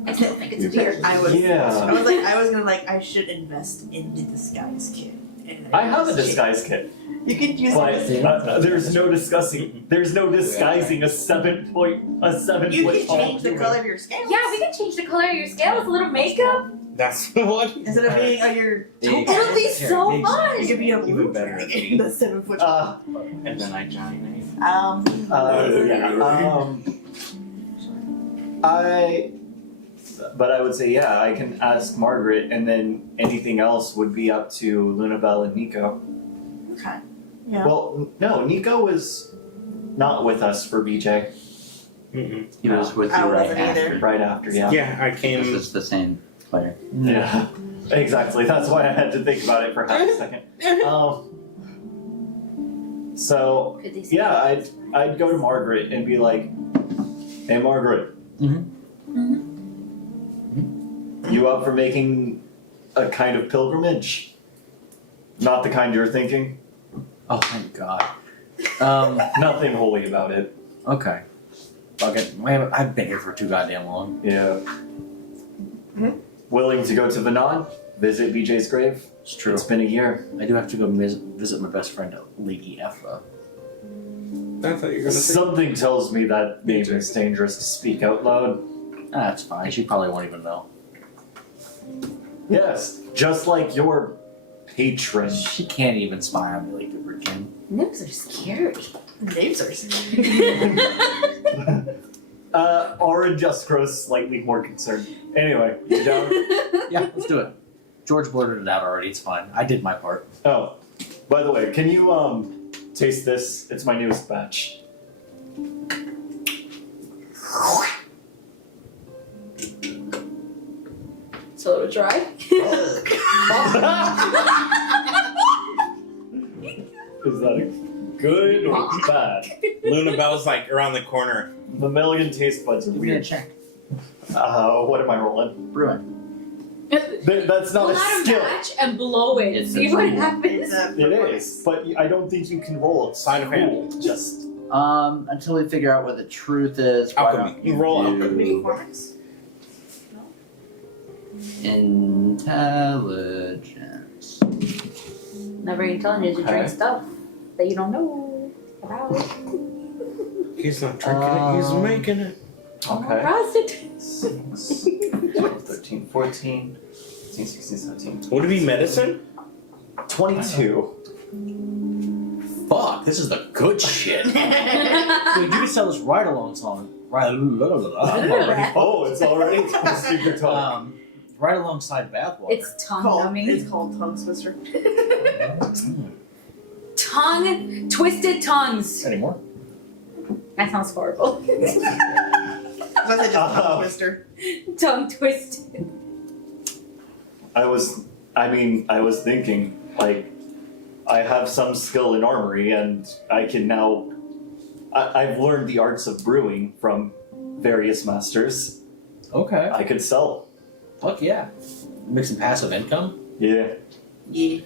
I still think it's deer. I was Yeah. I was gonna I should invest in the disguise kit. And I have a disguise kit. You can use But it. there's no discussing. There's no disguising a 7 foot You tall can change the human. color of your scales. Yeah, we can change the color of your scale with a little makeup. That's what. Instead of being your It'll be so you fun. could be a Even blue better. dragon. The 7 foot. And then I join. But I would say, yeah, I can ask Margaret, and then anything else would be up to Lunabelle and Nico. Okay. Yeah. Well, no, Nico was not with us for BJ. Mm-mm. He was with I you right wasn't after. either. Right after, yeah. Yeah, I This came. is the same player. Yeah, exactly. That's why I had to think about it for half a second. So Could they see yeah, it? I'd go to Margaret and be like, "Hey, Margaret, you up for making a kind of pilgrimage? Not the kind you're thinking. Oh, thank God. Nothing holy about it. Okay. Fuck it. I've been here for too goddamn long. Yeah. Willing to go to Vinod, visit BJ's grave? It's true. It's been a year. I do have to go visit my best friend, Lady Ephra. I thought you were gonna say. Something tells me that name is dangerous to speak out loud. That's fine. She probably won't even know. Yes, just like your patron. She can't even spy on me like the Virgin. Names are scary. Names are scary. Aura just grows slightly more concerned. Anyway, you down? Yeah, let's do it. George blurted it out already. It's fine. I did my part. Oh, by the way, can you taste this? It's my newest batch. It's a little dry. Is that good or bad? Lunabelle's like around the corner. Mammalian taste buds are Give me a weird. check. What am I rolling? Bruin. That's not Pull a out a skill. match and blow it. It's See a what tool. happens. It is, but I don't think you can roll it. Sleight of hand. Just Until we figure out what the truth is, why Alchemy. don't You roll do Maybe performance? intelligence? Not very intelligent to drink Okay. stuff that you don't know about. He's not drinking it. He's making it. okay. Prostitute. 6, 12, 13, 14, 15, 16, 17. Would it be medicine? 22. Fuck, this is the good shit. Dude, you can sell this ride along song. Ride Oh, it's already super talk. right alongside Bathwater. It's tongue numbing. It's called tongue twister. Tongue twisted tongues. Anymore? That sounds horrible. That's just tongue twister. Tongue twisted. I was thinking, Like, I have some skill in armory, and I can now. I've learned the arts of brewing from various masters. Okay. I could sell. Fuck yeah. Make some passive income. Yeah. Yeah.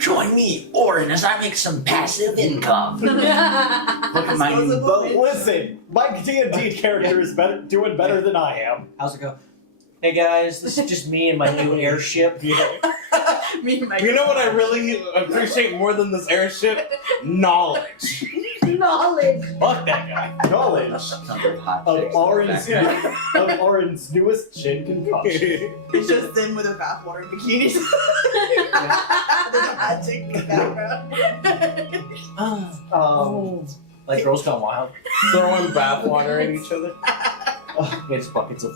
Join me, Orin, as I make some passive income. Look at my new Disposable boat. bitch. Listen, my D&D character is doing better than I am. How's it go? Hey guys, this is just me and my new airship. Me and my You know what I really appreciate more than this airship? Knowledge. Knowledge. Fuck that guy. Knowledge Sounds like hot of chicks. Orin's, of Orin's newest gin concoction. It's just them with their bathwater bikinis. There's a magic in the background. Like Girls Gone Wild. Throwing bathwater at each other. It's buckets of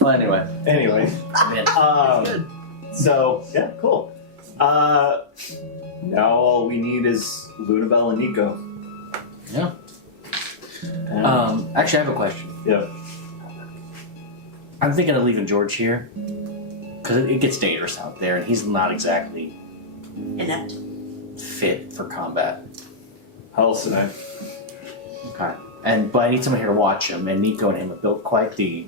Well, anyway. Anyway, Man. so yeah, cool. Now all we need is Lunabelle and Nico. Yeah. And- Actually, I have a question. Yeah. I'm thinking of leaving George here. Because it gets dangerous out there, and he's not exactly Inept. fit for combat. How else did I? Okay. But I need someone here to watch him, and Nico and him have built quite the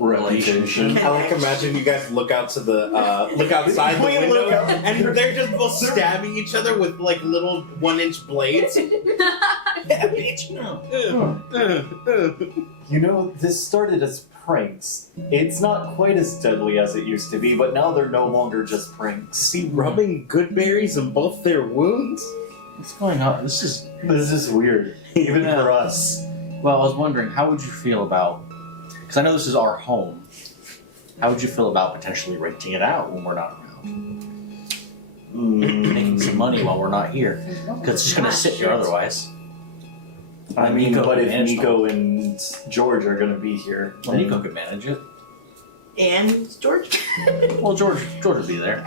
relationship. I like imagine you guys look out to the look outside the We window look out. and they're just both stabbing each other with like little 1-inch blades. Yeah, bitch, no. You know, this started as pranks. It's not quite as deadly as it used to be, but now they're no longer just pranks. See, rubbing good berries in both their wounds. What's going on? This is weird, even for us. Well, I was wondering, how would you feel about? Because I know this is our home. How would you feel about potentially renting it out when we're not around, making some money while we're not here? Because it's just gonna sit here otherwise. I mean, Nico but could if manage Nico and George are gonna be here, Well, Nico could manage it. And George. Well, George would be there.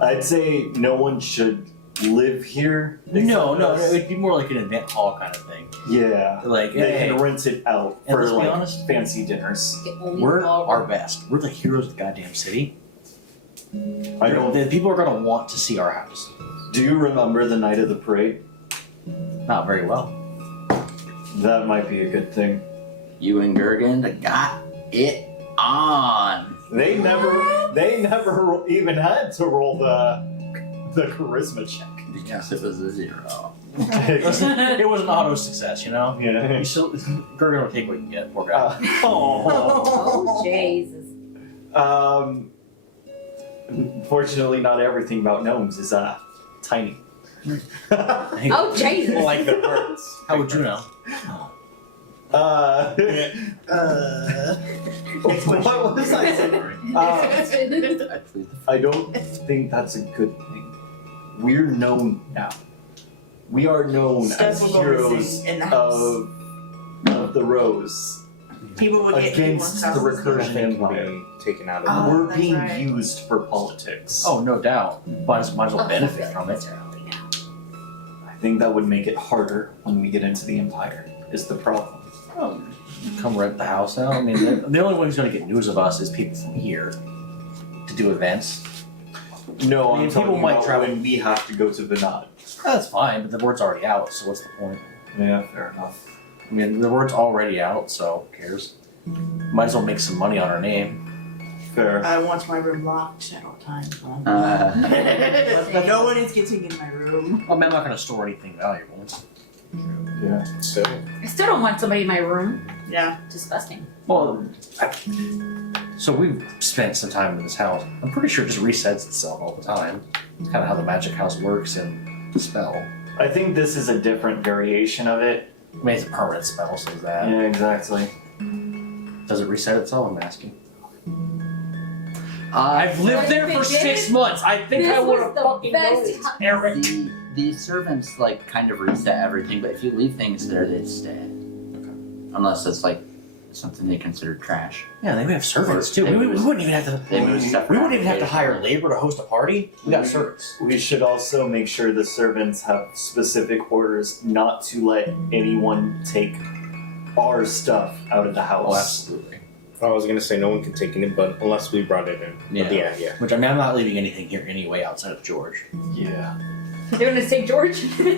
I'd say no one should live here. No, except us. it'd be more like an event hall kind of thing. Yeah. Like, They hey, can rent it out And for let's be like honest, fancy dinners. we're our best. We're the heroes of the goddamn city. I don't. The people are gonna want to see our house. Do you remember the night of the parade? Not very well. That might be a good thing. You and Gergen got it on. They never even had to roll the charisma check. Because it was a 0. It was an auto success, you know. Yeah. You still, Gergen will take what you can get. Poor guy. Oh, Jesus. Fortunately, not everything about gnomes is tiny. Oh, Jesus. Like the birds. How would you know? What was I saying? Actually, I don't think that's a good thing. We're known now. We are known Stuff as will go heroes missing in the house. of the Rose People would get against the recursion empire. Taken out of Oh, We're that's being right. used for politics. Oh, no doubt. Might as well benefit from it. I think that would make it harder when we get into the empire. Is the problem? Oh, come rent the house out. I mean, the only one who's going to get news of us is people from here to do events. No, I mean, I'm people talking might about travel- when we have to go to Vinod. That's fine, but the word's already out, so what's the point? Yeah, fair enough. I mean, the word's already out, so who cares? Might as well make some money on our name. Fair. I want my room locked at all times. Uh, No one is getting in my room. I mean, I'm not going to store anything valuable. Yeah. So, I still don't want somebody in my room. Yeah. Disgusting. Well, so we've spent some time in this house. I'm pretty sure it just resets itself all the time. It's kind of how the magic house works in spell. I think this is a different variation of it. I mean, it's a permanent spell, so that. Yeah, exactly. Does it reset itself? I'm asking. I've I've lived But there if for it 6 did, months. I think this I would was have the fucking best known. Eric. the servants like kind of reset everything, but if you leave things there, they stay. Unless it's like something they consider trash. Yeah, they have servants too. They We move- wouldn't even have to. They move stuff We around wouldn't even have to hire occasionally. labor to host a party. We got servants. We should also make sure the servants have specific orders not to let anyone take our stuff out of the house. Oh, absolutely. I was gonna say no one can take it, but unless we brought it in. But yeah. Which I mean, I'm not leaving anything here anyway outside of George. Yeah. They're gonna take George. Who's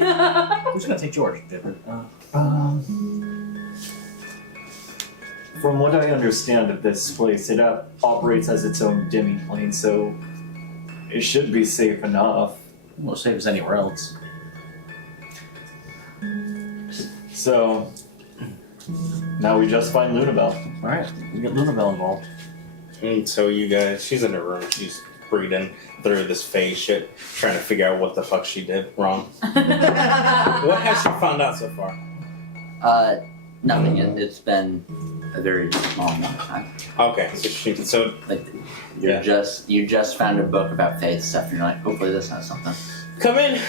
gonna take George? From what I understand of this place, it operates as its own demi-plane, so it should be safe enough. Won't save us anywhere else. So now we just find Lunabelle. All right, we get Lunabelle involved. And so you guys, she's in her room. She's breathing through this phase shit, trying to figure out what the fuck she did wrong. What has she found out so far? Nothing yet. It's been a very small amount of time. Okay, so Like Yeah. you just found a book about faith stuff, and you're like, hopefully this has something. come in.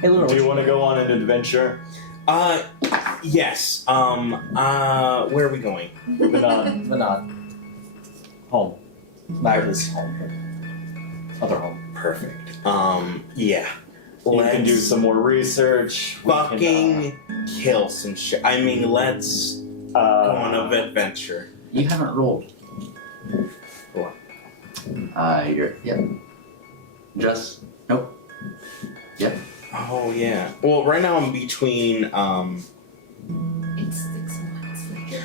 Hey, Luna, Do you want to go on an adventure? Yes. Where are we going? Moving on. but not home. Not this home, but other home. Perfect. Yeah. You can do some more research. We can, Fucking kill some shit. I mean, let's go on an adventure. You haven't rolled. What? Yep. Just nope. Yep. Oh yeah. Well, right now I'm between It's 6 months later.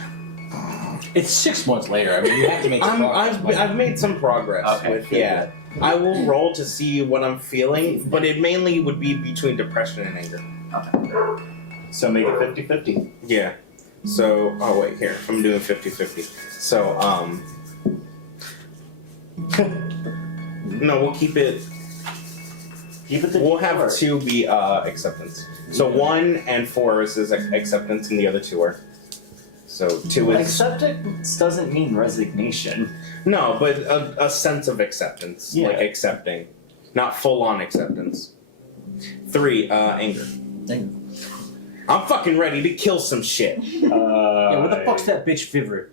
It's 6 months later. I mean, you have to make some progress. I've made some progress Okay, with good, yeah. I will roll to see what I'm feeling, but it mainly would be between depression and anger. So make it 50-50. Yeah. So, oh wait, here. I'm doing 50-50. So, no, we'll keep it. Keep it to We'll have 4. 2 be acceptance. So 1 and 4 is acceptance, and the other 2 are. So 2 is Acceptance doesn't mean resignation. no, but a sense of acceptance, Yeah. like accepting, not full on acceptance. 3 anger. Anger. I'm fucking ready to kill some shit. Yeah, where the fuck's that bitch Vivrit?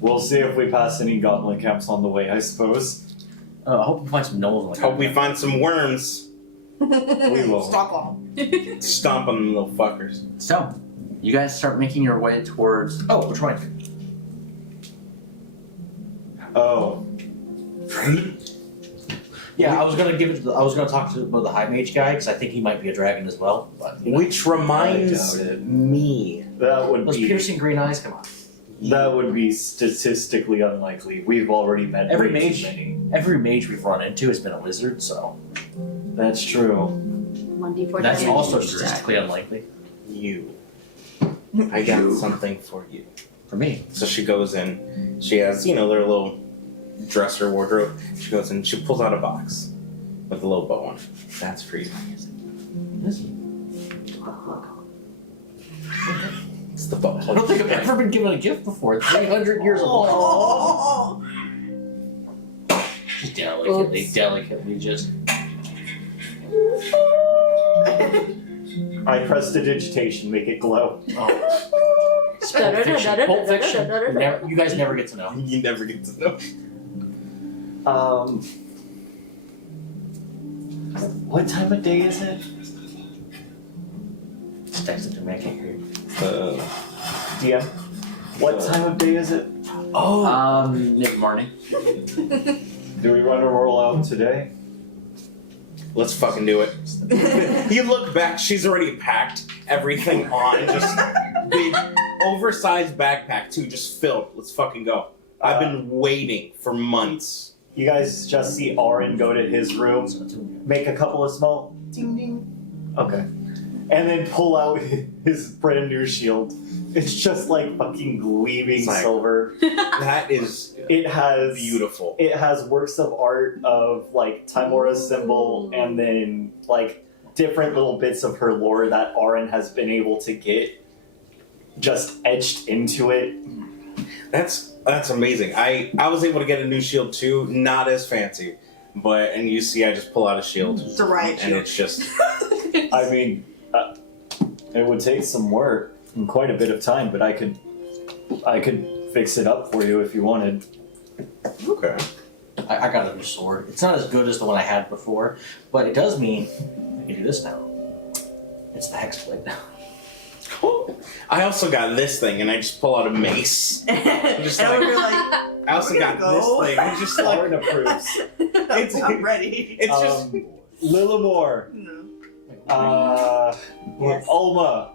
We'll see if we pass any gauntlet camps on the way, I suppose. I hope we find some gnolls. Like Hope we find some worms. We will. Stockholm. Stomp on them little fuckers. So, you guys start making your way towards. Oh, which one? Oh, Yeah, I was gonna give it. I was gonna talk to the high mage guy because I think he might be a dragon as well. But you know. Which reminds I doubt it. me. that would Those be piercing green eyes. Come on. that would be statistically unlikely. We've already met Every way too mage- many. Every mage we've run into has been a wizard, so That's true. 1d4 that's damage. also Dragon. statistically unlikely You. I got something for you. for me. So she goes in. She has, their little dresser wardrobe. She goes in. She pulls out a box with a little bow on it. That's for you. It's the bow. I don't think I've ever been given a gift before. 300 years old. Oh. Just delicately just. I press the digitation, make it glow. Oh. Pulp Fiction. Pulp Fiction. You guys never get to know. You never get to know. What time of day is it? Just text it to me. I can't hear you. DM? What time of day is it? Oh. Mid-morning. Do we want to roll out today? Let's fucking do it. You look back, she's already packed everything on. Just big, oversized backpack, too, just filled. Let's fucking go. I've been waiting for months. You guys just see Auron go to his room, make a couple of small ding ding. Okay. And then pull out his brand new shield. It's just like fucking gleaming It's like- silver. That is It has beautiful. It has works of art of like Timora's symbol and then like different little bits of her lore that Auron has been able to get just etched into it. That's amazing. I was able to get a new shield too, not as fancy, and you see I just pull out a shield It's a riot and shield. it's just I mean, it would take some work and quite a bit of time, but I could fix it up for you if you wanted. okay. I got a new sword. It's not as good as the one I had before, but it does mean can do this now. It's the hex blade now. I also got this thing, and I just pull out a mace. Just and like- we're like, I also We're got gonna go. this thing. It's just like Lauren approves. I'm ready. it's just. Lillimore, No. Yes. Ulma,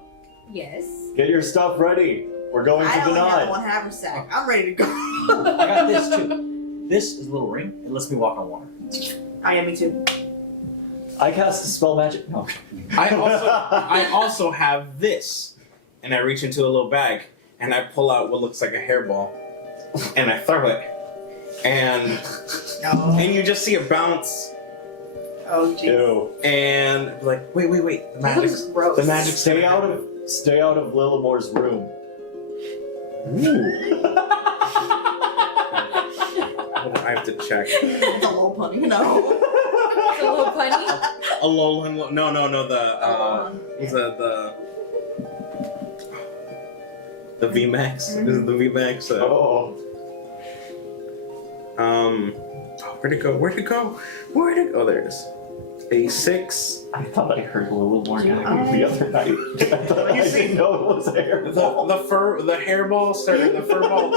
Yes. get your stuff ready. We're going to I only have Denard. one haversack. I'm ready to go. I got this too. This is a little ring. It lets me walk on water. I am me too. I cast a spell magic. No. I also have this, and I reach into a little bag, and I pull out what looks like a hairball, and I throw it, and you just see it bounce, Oh jeez. Ew. and like wait, the That magic, looks gross. the magic. Stay out of Lillimore's room. I have to check. It's a little punny. No. It's a little punny. Alolan, no, the VMAX. This is the VMAX. Oh. Where'd it go? Oh, there it is. A 6. I thought I heard Lillimore Do nagging the other night. I thought You I see- didn't know it was a hairball. The fur ball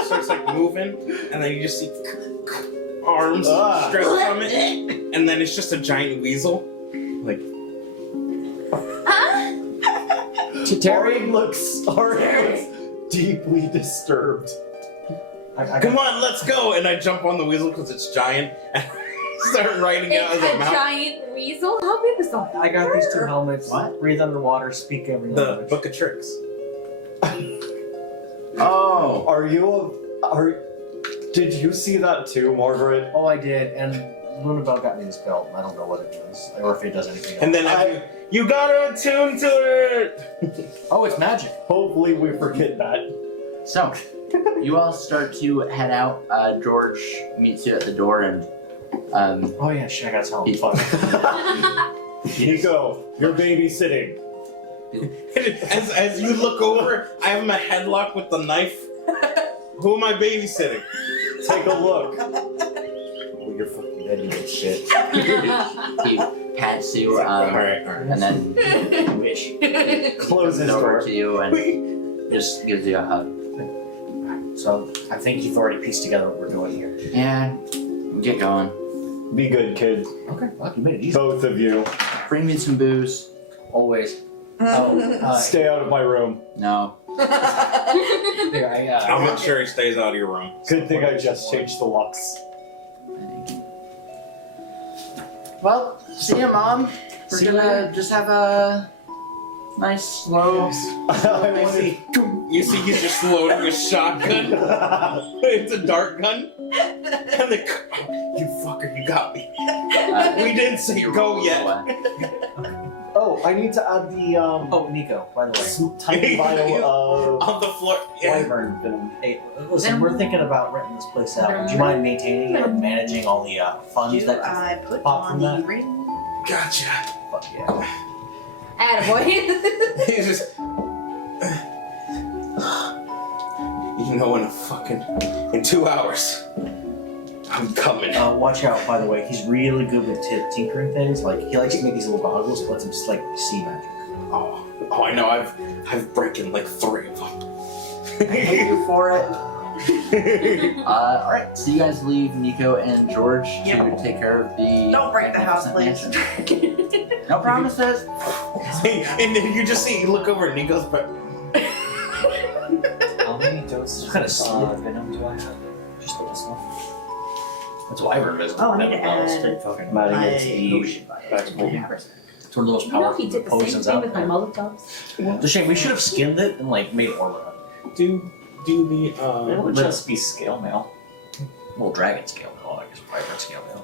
starts like moving, and then you just see arms Ah. stretched from it, and then it's just a giant weasel. Like Terry looks deeply disturbed. come on, let's go! And I jump on the weasel because it's giant, and start riding it It's as a a mount. giant weasel? How big is that? I got these 2 helmets. What? Breathe underwater, speak every The language. Book of Tricks. Oh. Did you see that too, Margaret? Oh, I did, and Lunabelle got me this belt, and I don't know what it does, or if it does anything else. And then you gotta attune to it! Oh, it's magic. Hopefully we forget that. So, you all start to head out. George meets you at the door, and Oh yeah, shit, I gotta tell him. He- Fuck. Nico, you're babysitting. As you look over, I have my headlock with the knife. Who am I babysitting? Take a look. Oh, you're fucking dead, you little shit. he pats you, Alright. and then Wish. Close comes his over door. to you and just gives you a hug. So I think you've already pieced together what we're doing here. Yeah, get going. Be good, kid. Okay, well, you made it easy. Both of you. Bring me some booze. Always. Oh, Stay out of my room. No. here, I'll make sure he stays out of your room. Good thing I just changed the locks. Well, see ya, Mom. We're See you gonna later. just have a nice, slow. I wanted- You see he's just loading a shotgun. It's a dart gun. And the you fucker, you got me. We didn't say go yet. Oh, I need to add the Oh, Nico, by the way. tiny vial of On the floor. Yeah. wyvern venom. Hey, listen, we're thinking about renting this place out. Would you mind maintaining it and managing all the funds Do that I put pop from on the that? ring? Gotcha. Fuck yeah. Attaboy. He's just. You know, in 2 hours, I'm coming. Watch out, by the way. He's really good with tinkering things. Like, he likes to make these little goggles, but lets him just, like, see magic. Oh, I know. I've broken like 3 of them. Thank you for it. Alright, so you guys leave Nico and George to take care of the. Don't break the house, please. mansion. No promises. And then you just see, you look over and he goes, but How many doses Kinda of slow. venom do I have? Just this one. That's wyvern business. Oh, I need to add Straight fucking Mad my against the potion vial. It's one of those You know powerful he did the same poisons thing out with my there. Molotovs. It's a shame. We should have skinned it and, like, made armor out of it. do the It would just be scale mail. Well, dragon scale mail, I guess. Wyvern scale mail.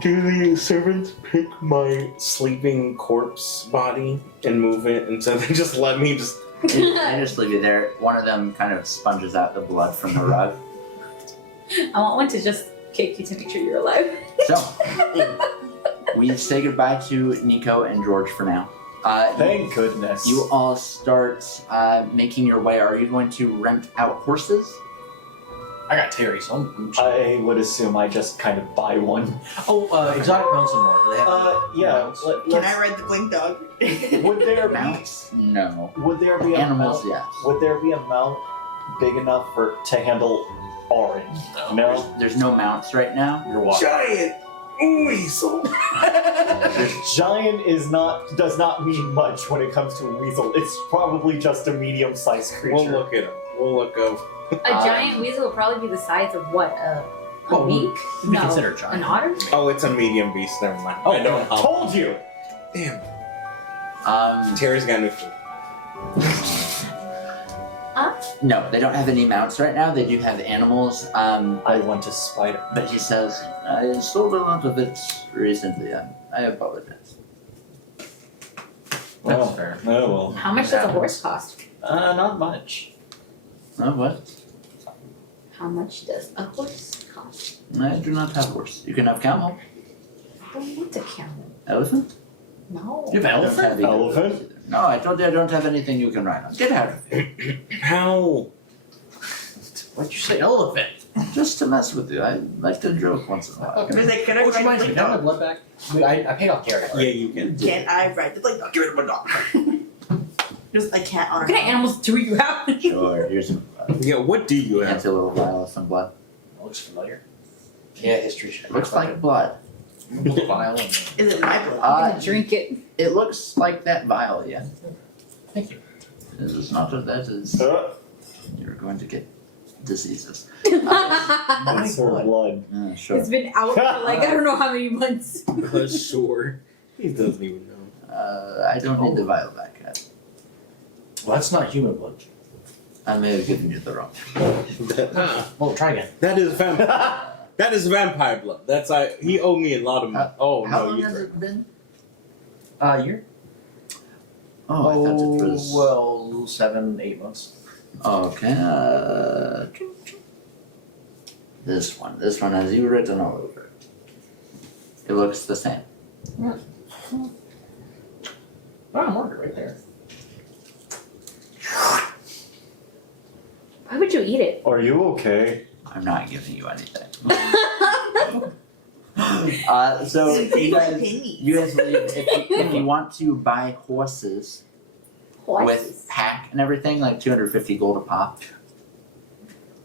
do the servants pick my sleeping corpse body and move it, and so they just let me just. I just leave you there. One of them kind of sponges out the blood from the rug. I want one to just kick you to make sure you're alive. So, we say goodbye to Nico and George for now. Thank goodness. You all start making your way. Are you going to rent out horses? I got Terry, so I'm Gucci. I would assume I just kind of buy one. Exotic mounts and more. Do they have any Yeah. mounts? Can I ride the blink dog? Would there be? Mounts? No. Would there be a Animals, mount? yes. Would there be a mount big enough to handle orange? No. There's no mounts right now. You're walking. Giant weasel. Giant does not mean much when it comes to a weasel. It's probably just a medium-sized creature. We'll look at him. We'll look up. A giant weasel will probably be the size of what? A Oh, mink? would be No. considered giant. An otter? Oh, it's a medium beast. Never mind. Oh, I know. Told you. Damn. Terry's Terry's got new food. No, they don't have any mounts right now. They do have animals. I want a spider. But he says, I sold a lot of it recently. I apologize. That's fair. Oh well. How much does a horse cost? Not much. Oh, what? How much does a horse cost? I do not have horse. You can have camel. I don't want a camel. Elephant? No. You have I don't elephant? have either of those Elephant? either. No, I told you I don't have anything you can ride on. Get out of here. How? Why'd you say elephant? Just to mess with you. I like to joke once in a while. Can I Which ride the reminds me, blink can I have my dog? blood back? I paid off Terry. Yeah, you can. Can I ride the blink dog? Give me the dog. Just a cat on What kind of animals do you have? Sure, here's some Yeah, what do you have? Empty a little vial of some blood. Looks familiar. Yeah, history check. Looks like blood. Violin. Is it my blood? I'm gonna drink it. It looks like that vial, yeah. Thank you. This is not what that is. You're going to get diseases. It's her blood. Sure. It's been out for like I don't know how many months. Sure. He doesn't even know. I don't need the vial back yet. Well, that's not human blood. I may have given you the wrong. Well, try again. That is vampire. That is vampire blood. That's he owed me a lot of money. Oh How no, long you has drank. it been? Year? Oh, I thought it was. well, 7-8 months. Okay. This one has you written all over it. It looks the same. Wow, mark it right there. Why would you eat it? Are you okay? I'm not giving you anything. So you guys leave. If you want to buy horses with pack and everything, like 250 gold a pop.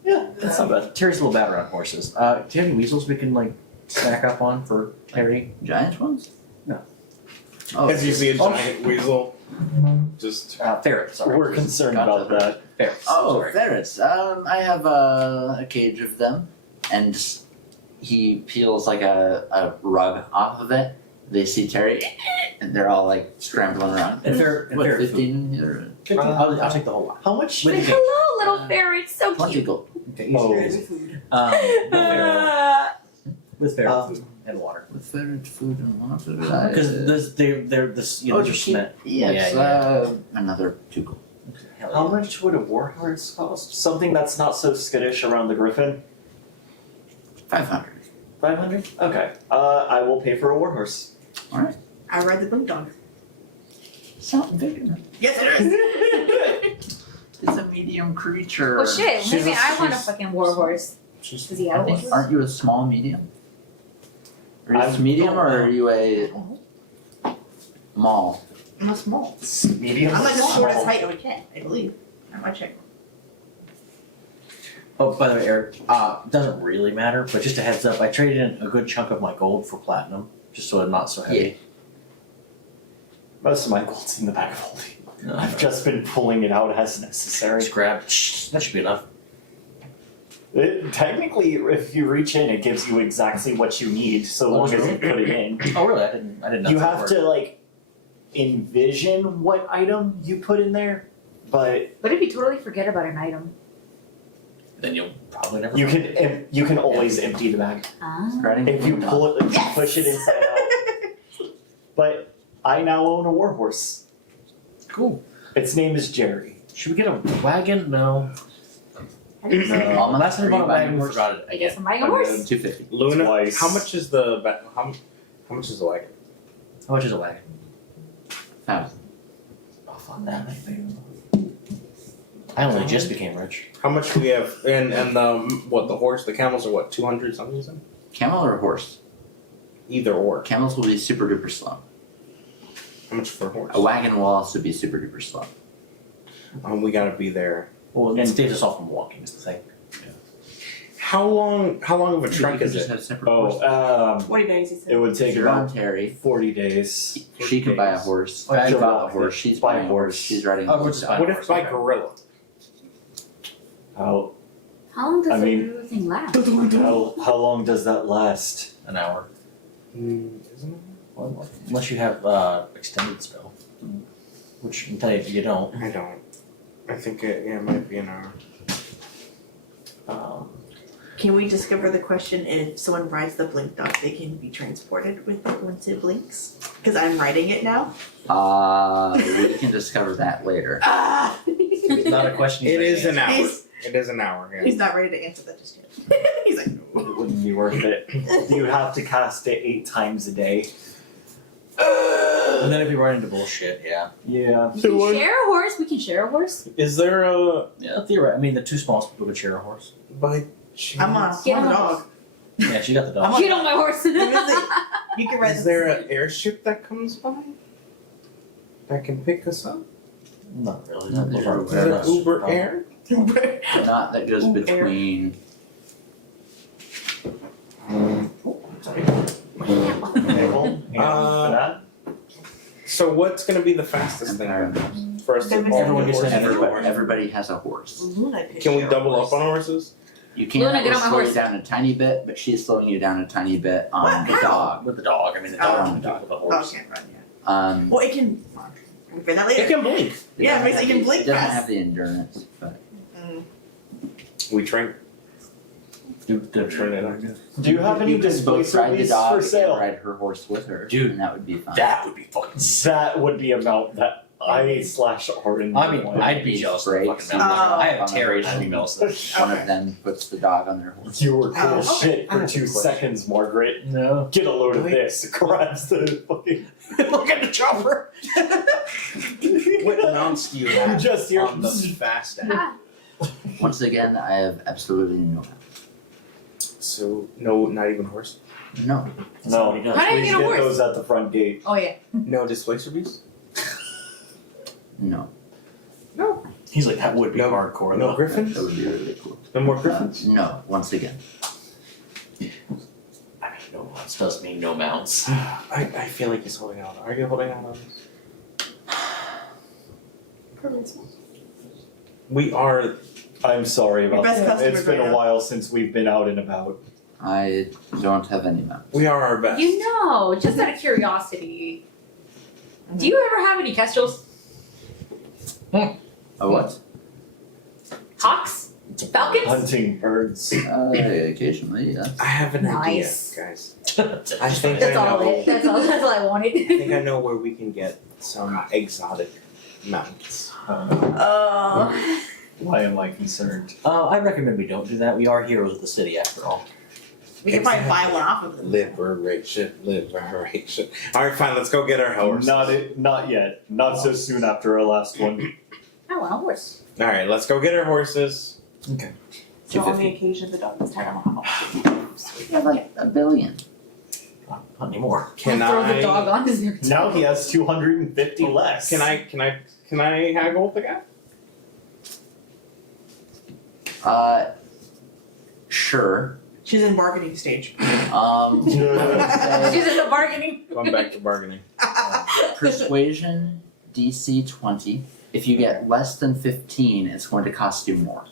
Yeah, that's not bad. Terry's a little bad around horses. Do you have any weasels we can like snack up on for Terry? Giant ones? No. Oh, As you see a giant weasel, just Ferrets. Sorry. We're concerned Gotcha. about that. Ferrets. Oh, sorry. ferrets. I have a cage of them, and he peels like a rug off of it. They see Terry, and they're all like scrambling around. And What, ferret 15 here? 15? I'll take the whole lot. How much? With the cake. Hello, little ferret, so 20 cute. gold. Okay, easy. Oh. With ferret food and water. With ferret food and water. Because they're this you know Oh, they're just keep. sna- Yes, Yeah, another 2 gold. Hell How yeah. much would a warhorse cost? Something that's not so skittish around the griffin? 500. 500? Okay. I will pay for a warhorse. I ride the blink dog. It's not big enough. Yes, it is. It's a medium creature. Oh shit, She's maybe a- I want a she's- fucking warhorse. she's Does he have one? Aren't you a small medium? Are you a I'm- medium or are you a mall? I'm a small. Medium. I'm like the small. shortest height of a cat, I believe. I might check. Oh, by the way, Eric, doesn't really matter, but just a heads up, I traded in a good chunk of my gold for platinum, just so it's not so heavy. Most of my gold's in the bag of holding. I've just been pulling it out as necessary. Just grab. That should be enough. Technically, if you reach in, it gives you exactly what you need, so long as you put it in. Oh, really? I didn't know. You that have worked. to like envision what item you put in there, but What if you totally forget about an item? Then you'll probably never. you can always empty the bag Ah. Riding if you blink pull it, if Yes! you push it inside out. But I now own a warhorse. Cool. Its name is Jerry. Should we get a wagon? No. I think so. dog. Last time I bought a wagon, we horse? forgot it. I guess I'm buying a horse. 250. Luna. Twice. How much is the how much is the wagon? How much is a wagon? 1,000. Oh, fuck that. I only just became rich. How much do we have? And the horse, the camels are what, 200 something? You said? Camel or horse? Either or. Camels will be super duper slow. How much for a horse? A wagon will also be super duper slow. We gotta be there. Well, it stays us off from walking is the thing. How long of a trek You can is just it? have separate horses. 40 days, he said. it would If take you're on about Terry, 40 days. she could buy a days. horse. Oh, yeah, She I bought a know. horse. She's Buy a buying a horse. horse. She's riding. Oh, a we're horse. just buying What a if horse, by okay. gorilla? How How long does I mean- everything last? how long does that last? An hour. Isn't it? Well, unless you have extended spell. Which I tell you, you don't. I don't. I think it might be an hour. Can we discover the question if someone rides the blink dog, they can be transported with it once it blinks? Because I'm writing it now. We can discover that later. Ah! It's not a question. It is an hour. He's- It is an hour, yeah. He's not ready to answer that just yet. He's like, It wouldn't be worth it. You have to cast it 8 times a day. And then if you run into bullshit, yeah. Yeah. You can share a horse. We can share a horse. Is there a Yeah, theoretically, I mean, the two smallest people could share a horse. by chance? I'm on Get the on the dog. Yeah, she got the I'm dog. Get on my horse. You can ride Is there an airship that comes by that can pick us up? Not really. No, Those they're aren't- Is they're it not Uber super- Air? Not that goes Ooh, between. Okay, well, for that. So what's gonna be the fastest thing Environment. for us to Everyone all Everyone get gets horses? to have Everybody has a horse. Can we double up on horses? You can't Luna, get on my slow you horse. down a tiny bit, but she's slowing you down a tiny bit on What? the How? dog. With the dog. I mean, the Oh. dog and the dog with the Oh, horse. can't run yet. Well, it can. Can we find that later? It can blink. It Yeah, doesn't it makes have it can the- blink It doesn't fast. have the endurance, but We train. Turn it on. Do you have any you can both displacer ride the beasts dog for and sale? ride her horse with her, Dude, and that would be fun. That would be fucking sick. That would be a mount that I/Orin. I mean, would. I'd be jealous of the Breaks. fucking mountain. I have On the Terry and horse. I'd be jealous of that. One of them puts the dog on their horse. You were cool Oh, as okay. shit for 2 seconds, Margaret. No. Get a load of Wait. this. Grabs the fucking. Look at the chopper. What mounts do you You have just hear. on the fast end? Once again, I have absolutely no map. So no, not even horse. No. No. He does. How do We you get a get horse? those at the front gate. Oh yeah. No displacer beast. No. He's like, that would be No- hardcore No though. griffins. That would be really cool. No more griffins. No, once again. I mean, no mounts does mean no mounts. I feel like he's holding out. Are you holding out on this? We are. I'm sorry about best that. customer It's been right a now. while since we've been out and about. I don't have any map. We are our best. You know, just out of curiosity, do you ever have any kestrels? A what? Hawks? Falcons? Hunting birds. Occasionally, yes. I have an Nice. idea, guys. I think That's I all know. it. That's all I wanted. I think I know where we can get some exotic mounts. Oh. Why am I concerned? I recommend we don't do that. We are heroes of the city after all. We can probably buy one off of them. Liberation. All right, fine. Let's go get our horse. Not yet. Not so soon after our last one. I want a horse. All right, let's go get our horses. So on the 250. occasion the dog is tied on a house. We have like a billion. Not anymore. Can I'll throw I? the dog on his ear. Now he has 250 less. Can I haggle with the guy? Sure. She's in bargaining stage. She's in the bargaining. Going back to bargaining. Persuasion DC 20. If you get less than 15, it's going to cost you more.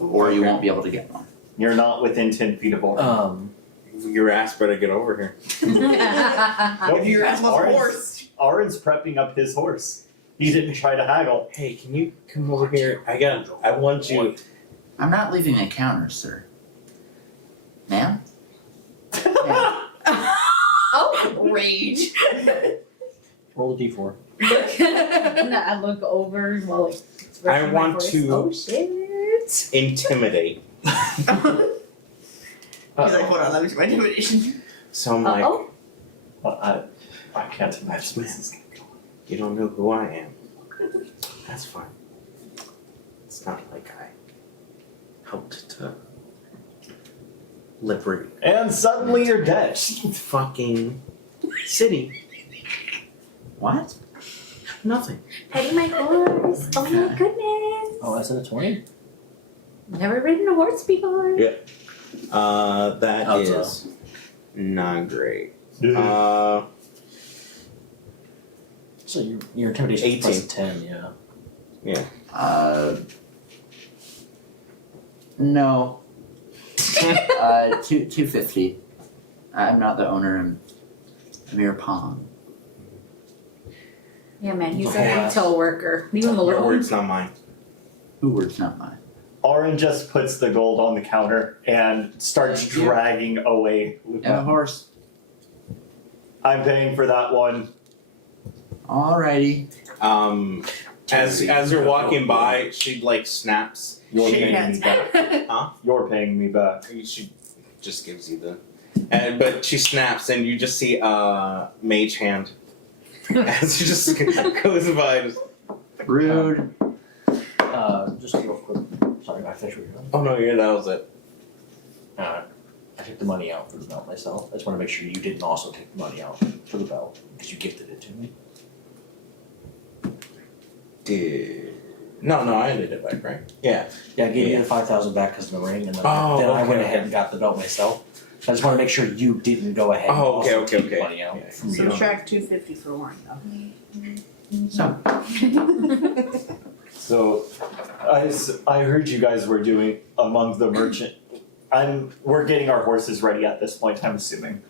Or you won't be able to get one. You're not within 10 feet of Orin. Your ass better get over here. If you're asking for a Orin's- horse. Orin's prepping up his horse. He didn't try to haggle. Hey, can you come over here? I want you. I'm not leaving a counter, sir. Ma'am? Oh, rage. Roll a d4. Look, I look over while like. I want horse. to- Oh shit. Intimidate. He's like, hold on, let me see my intimidation. So I'm like, Oh. I can't imagine this is gonna go. you don't know who I am. That's fine. It's not like I helped to liberate And suddenly you're dead. the fucking city. What? Nothing. Petting my horse. Oh my goodness. Oh, that's a 20? Never ridden a horse before. Yeah. That Oh, is not great. So your intimidation is 18. plus 10, yeah. No. 250. I'm not the owner. I'm a mere pawn. Yeah, man, he's The a whole ass. retail worker. Leave him Your alone. word's not mine. Who words not mine? Orin just puts the gold on the counter and starts Thank you. dragging away. And a horse. I'm paying for that one. Alrighty. As you're walking by, she like snaps. You're Shake paying hands. me back. You're paying me back. She just gives you the, but she snaps, and you just see mage hand as she just goes by. Just, Rude. Just real quick. Sorry, I finished what you're doing. oh no, yeah, that was it. I took the money out for the belt myself. I just want to make sure you didn't also take the money out for the belt because you gifted it to me. No, I did it back, right? Yeah. Yeah, I gave you Yeah. the 5,000 back because of the ring, and then, Oh, then I went okay, ahead okay. and got the belt myself. So I just want to make sure you didn't go ahead and Oh, also okay, take okay. the money out Yeah. from you. Subtract 250 for one, though. So, So, I heard you guys were doing among the merchant. We're getting our horses ready at this point, I'm assuming.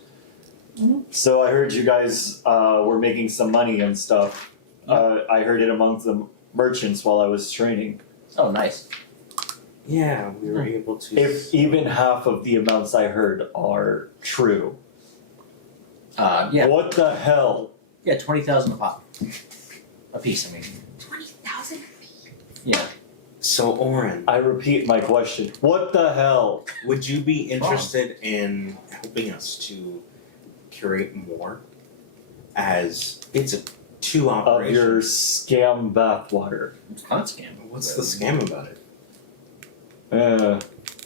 So I heard you guys were making some money and stuff. I heard it among the merchants while I was training. Oh, nice. Yeah, we were able to. If even half of the amounts I heard are true, Yeah, what the hell? yeah, 20,000 a pop. A piece, I mean. 20,000. Yeah. So, Oren, I repeat my question. What the hell? would you be interested in helping us to curate more? As it's a two Of operation. your scam bathwater. It's not a scam. What's the scam about it? Uh,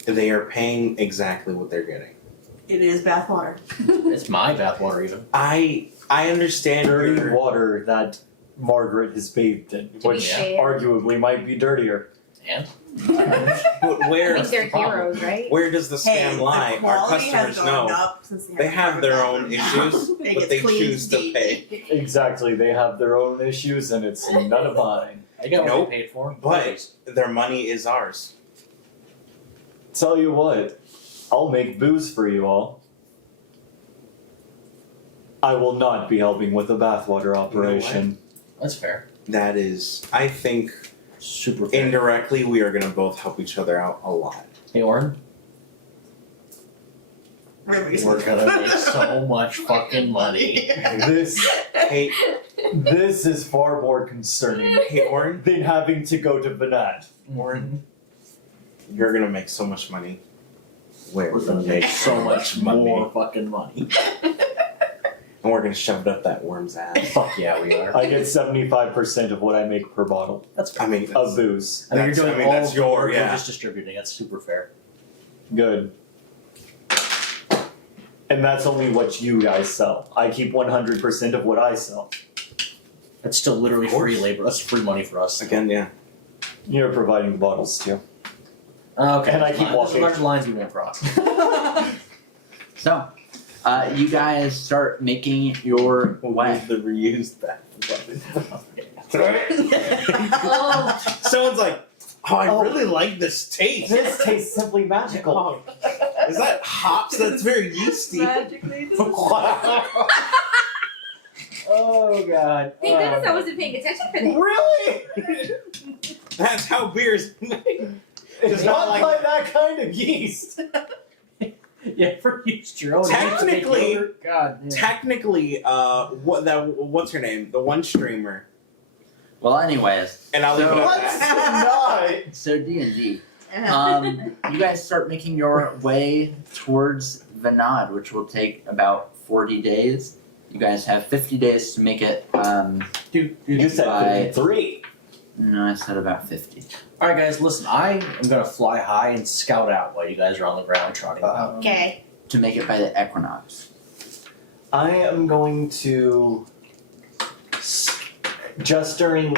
They are paying exactly what they're getting. It is bathwater. It's my bathwater, even. I understand dirty your water that Margaret has bathed in, To be which fair. arguably might be dirtier. And? but I where mean, they're the problem. heroes, right? where does the Hey, scam the lie? Our quality customers has gone know up since they have their own issues, It but gets they clean choose to deep. pay. Exactly, they have their own issues and it's none of mine. I got what Nope. they paid for. But their money is ours. Tell you what, I'll make booze for you all. I will not be helping with the bathwater operation. That's fair. That is, I think, Super fair. indirectly we are gonna both help each other out a lot. Hey, Oren, Really? we're gonna make so much fucking money. This Hey, this is far more concerning hey, Oren, than having to go to Banat. Oren, you're gonna make so much money. We're We're gonna make so much more fucking money. and we're gonna shove it up that worm's ass. Fuck yeah, we are. I get 75% of what I make per bottle That's fair. I mean, of booze. I mean, you're that's- doing I mean, all that's of the your- work, yeah. we're just distributing. That's super fair. Good. And that's only what you guys sell. I keep 100% of what I sell. That's still literally Of course. free labor. That's free money for us. again, yeah. You're providing the bottles too. Okay. And I keep walking. There's lines we won't cross. so, you guys start making your way. The reused bath. Oh, Someone's like, oh, I really like this taste. This tastes simply magical. Oh, is that hops? That's very yeasty. Magically, this is Oh god. thank goodness I wasn't paying attention for this. Really? That's how beer's made. It's not not like- by that kind of yeast. You ever used your own Technically- yogurt? God damn. Technically, what's her name? The one streamer. Well, anyways, And I'll leave it Let's at that. not. so D&D. You guys start making your way towards Vanad, which will take about 40 days. You guys have 50 days to make it. You said Bye. 53. No, I said about 50. All right, guys, listen. I am gonna fly high and scout out while you guys are on the ground trotting about. Okay. To make it by the equinox. I am going to just during,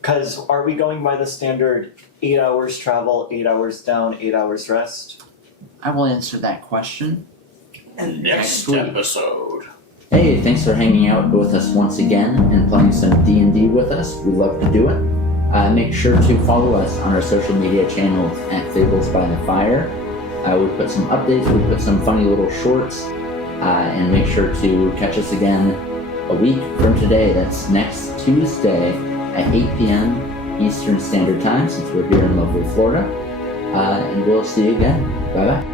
because are we going by the standard 8 hours travel, 8 hours down, 8 hours rest? I will answer that question. Next week. episode. Hey, thanks for hanging out with us once again and playing some D&D with us. We love to do it. Make sure to follow us on our social media channels at Fables by the Fire. We put some updates, we put some funny little shorts, and make sure to catch us again a week from today. That's next Tuesday at 8 p.m. Eastern Standard Time, since we're here in lovely Florida. And we'll see you again. Bye-bye.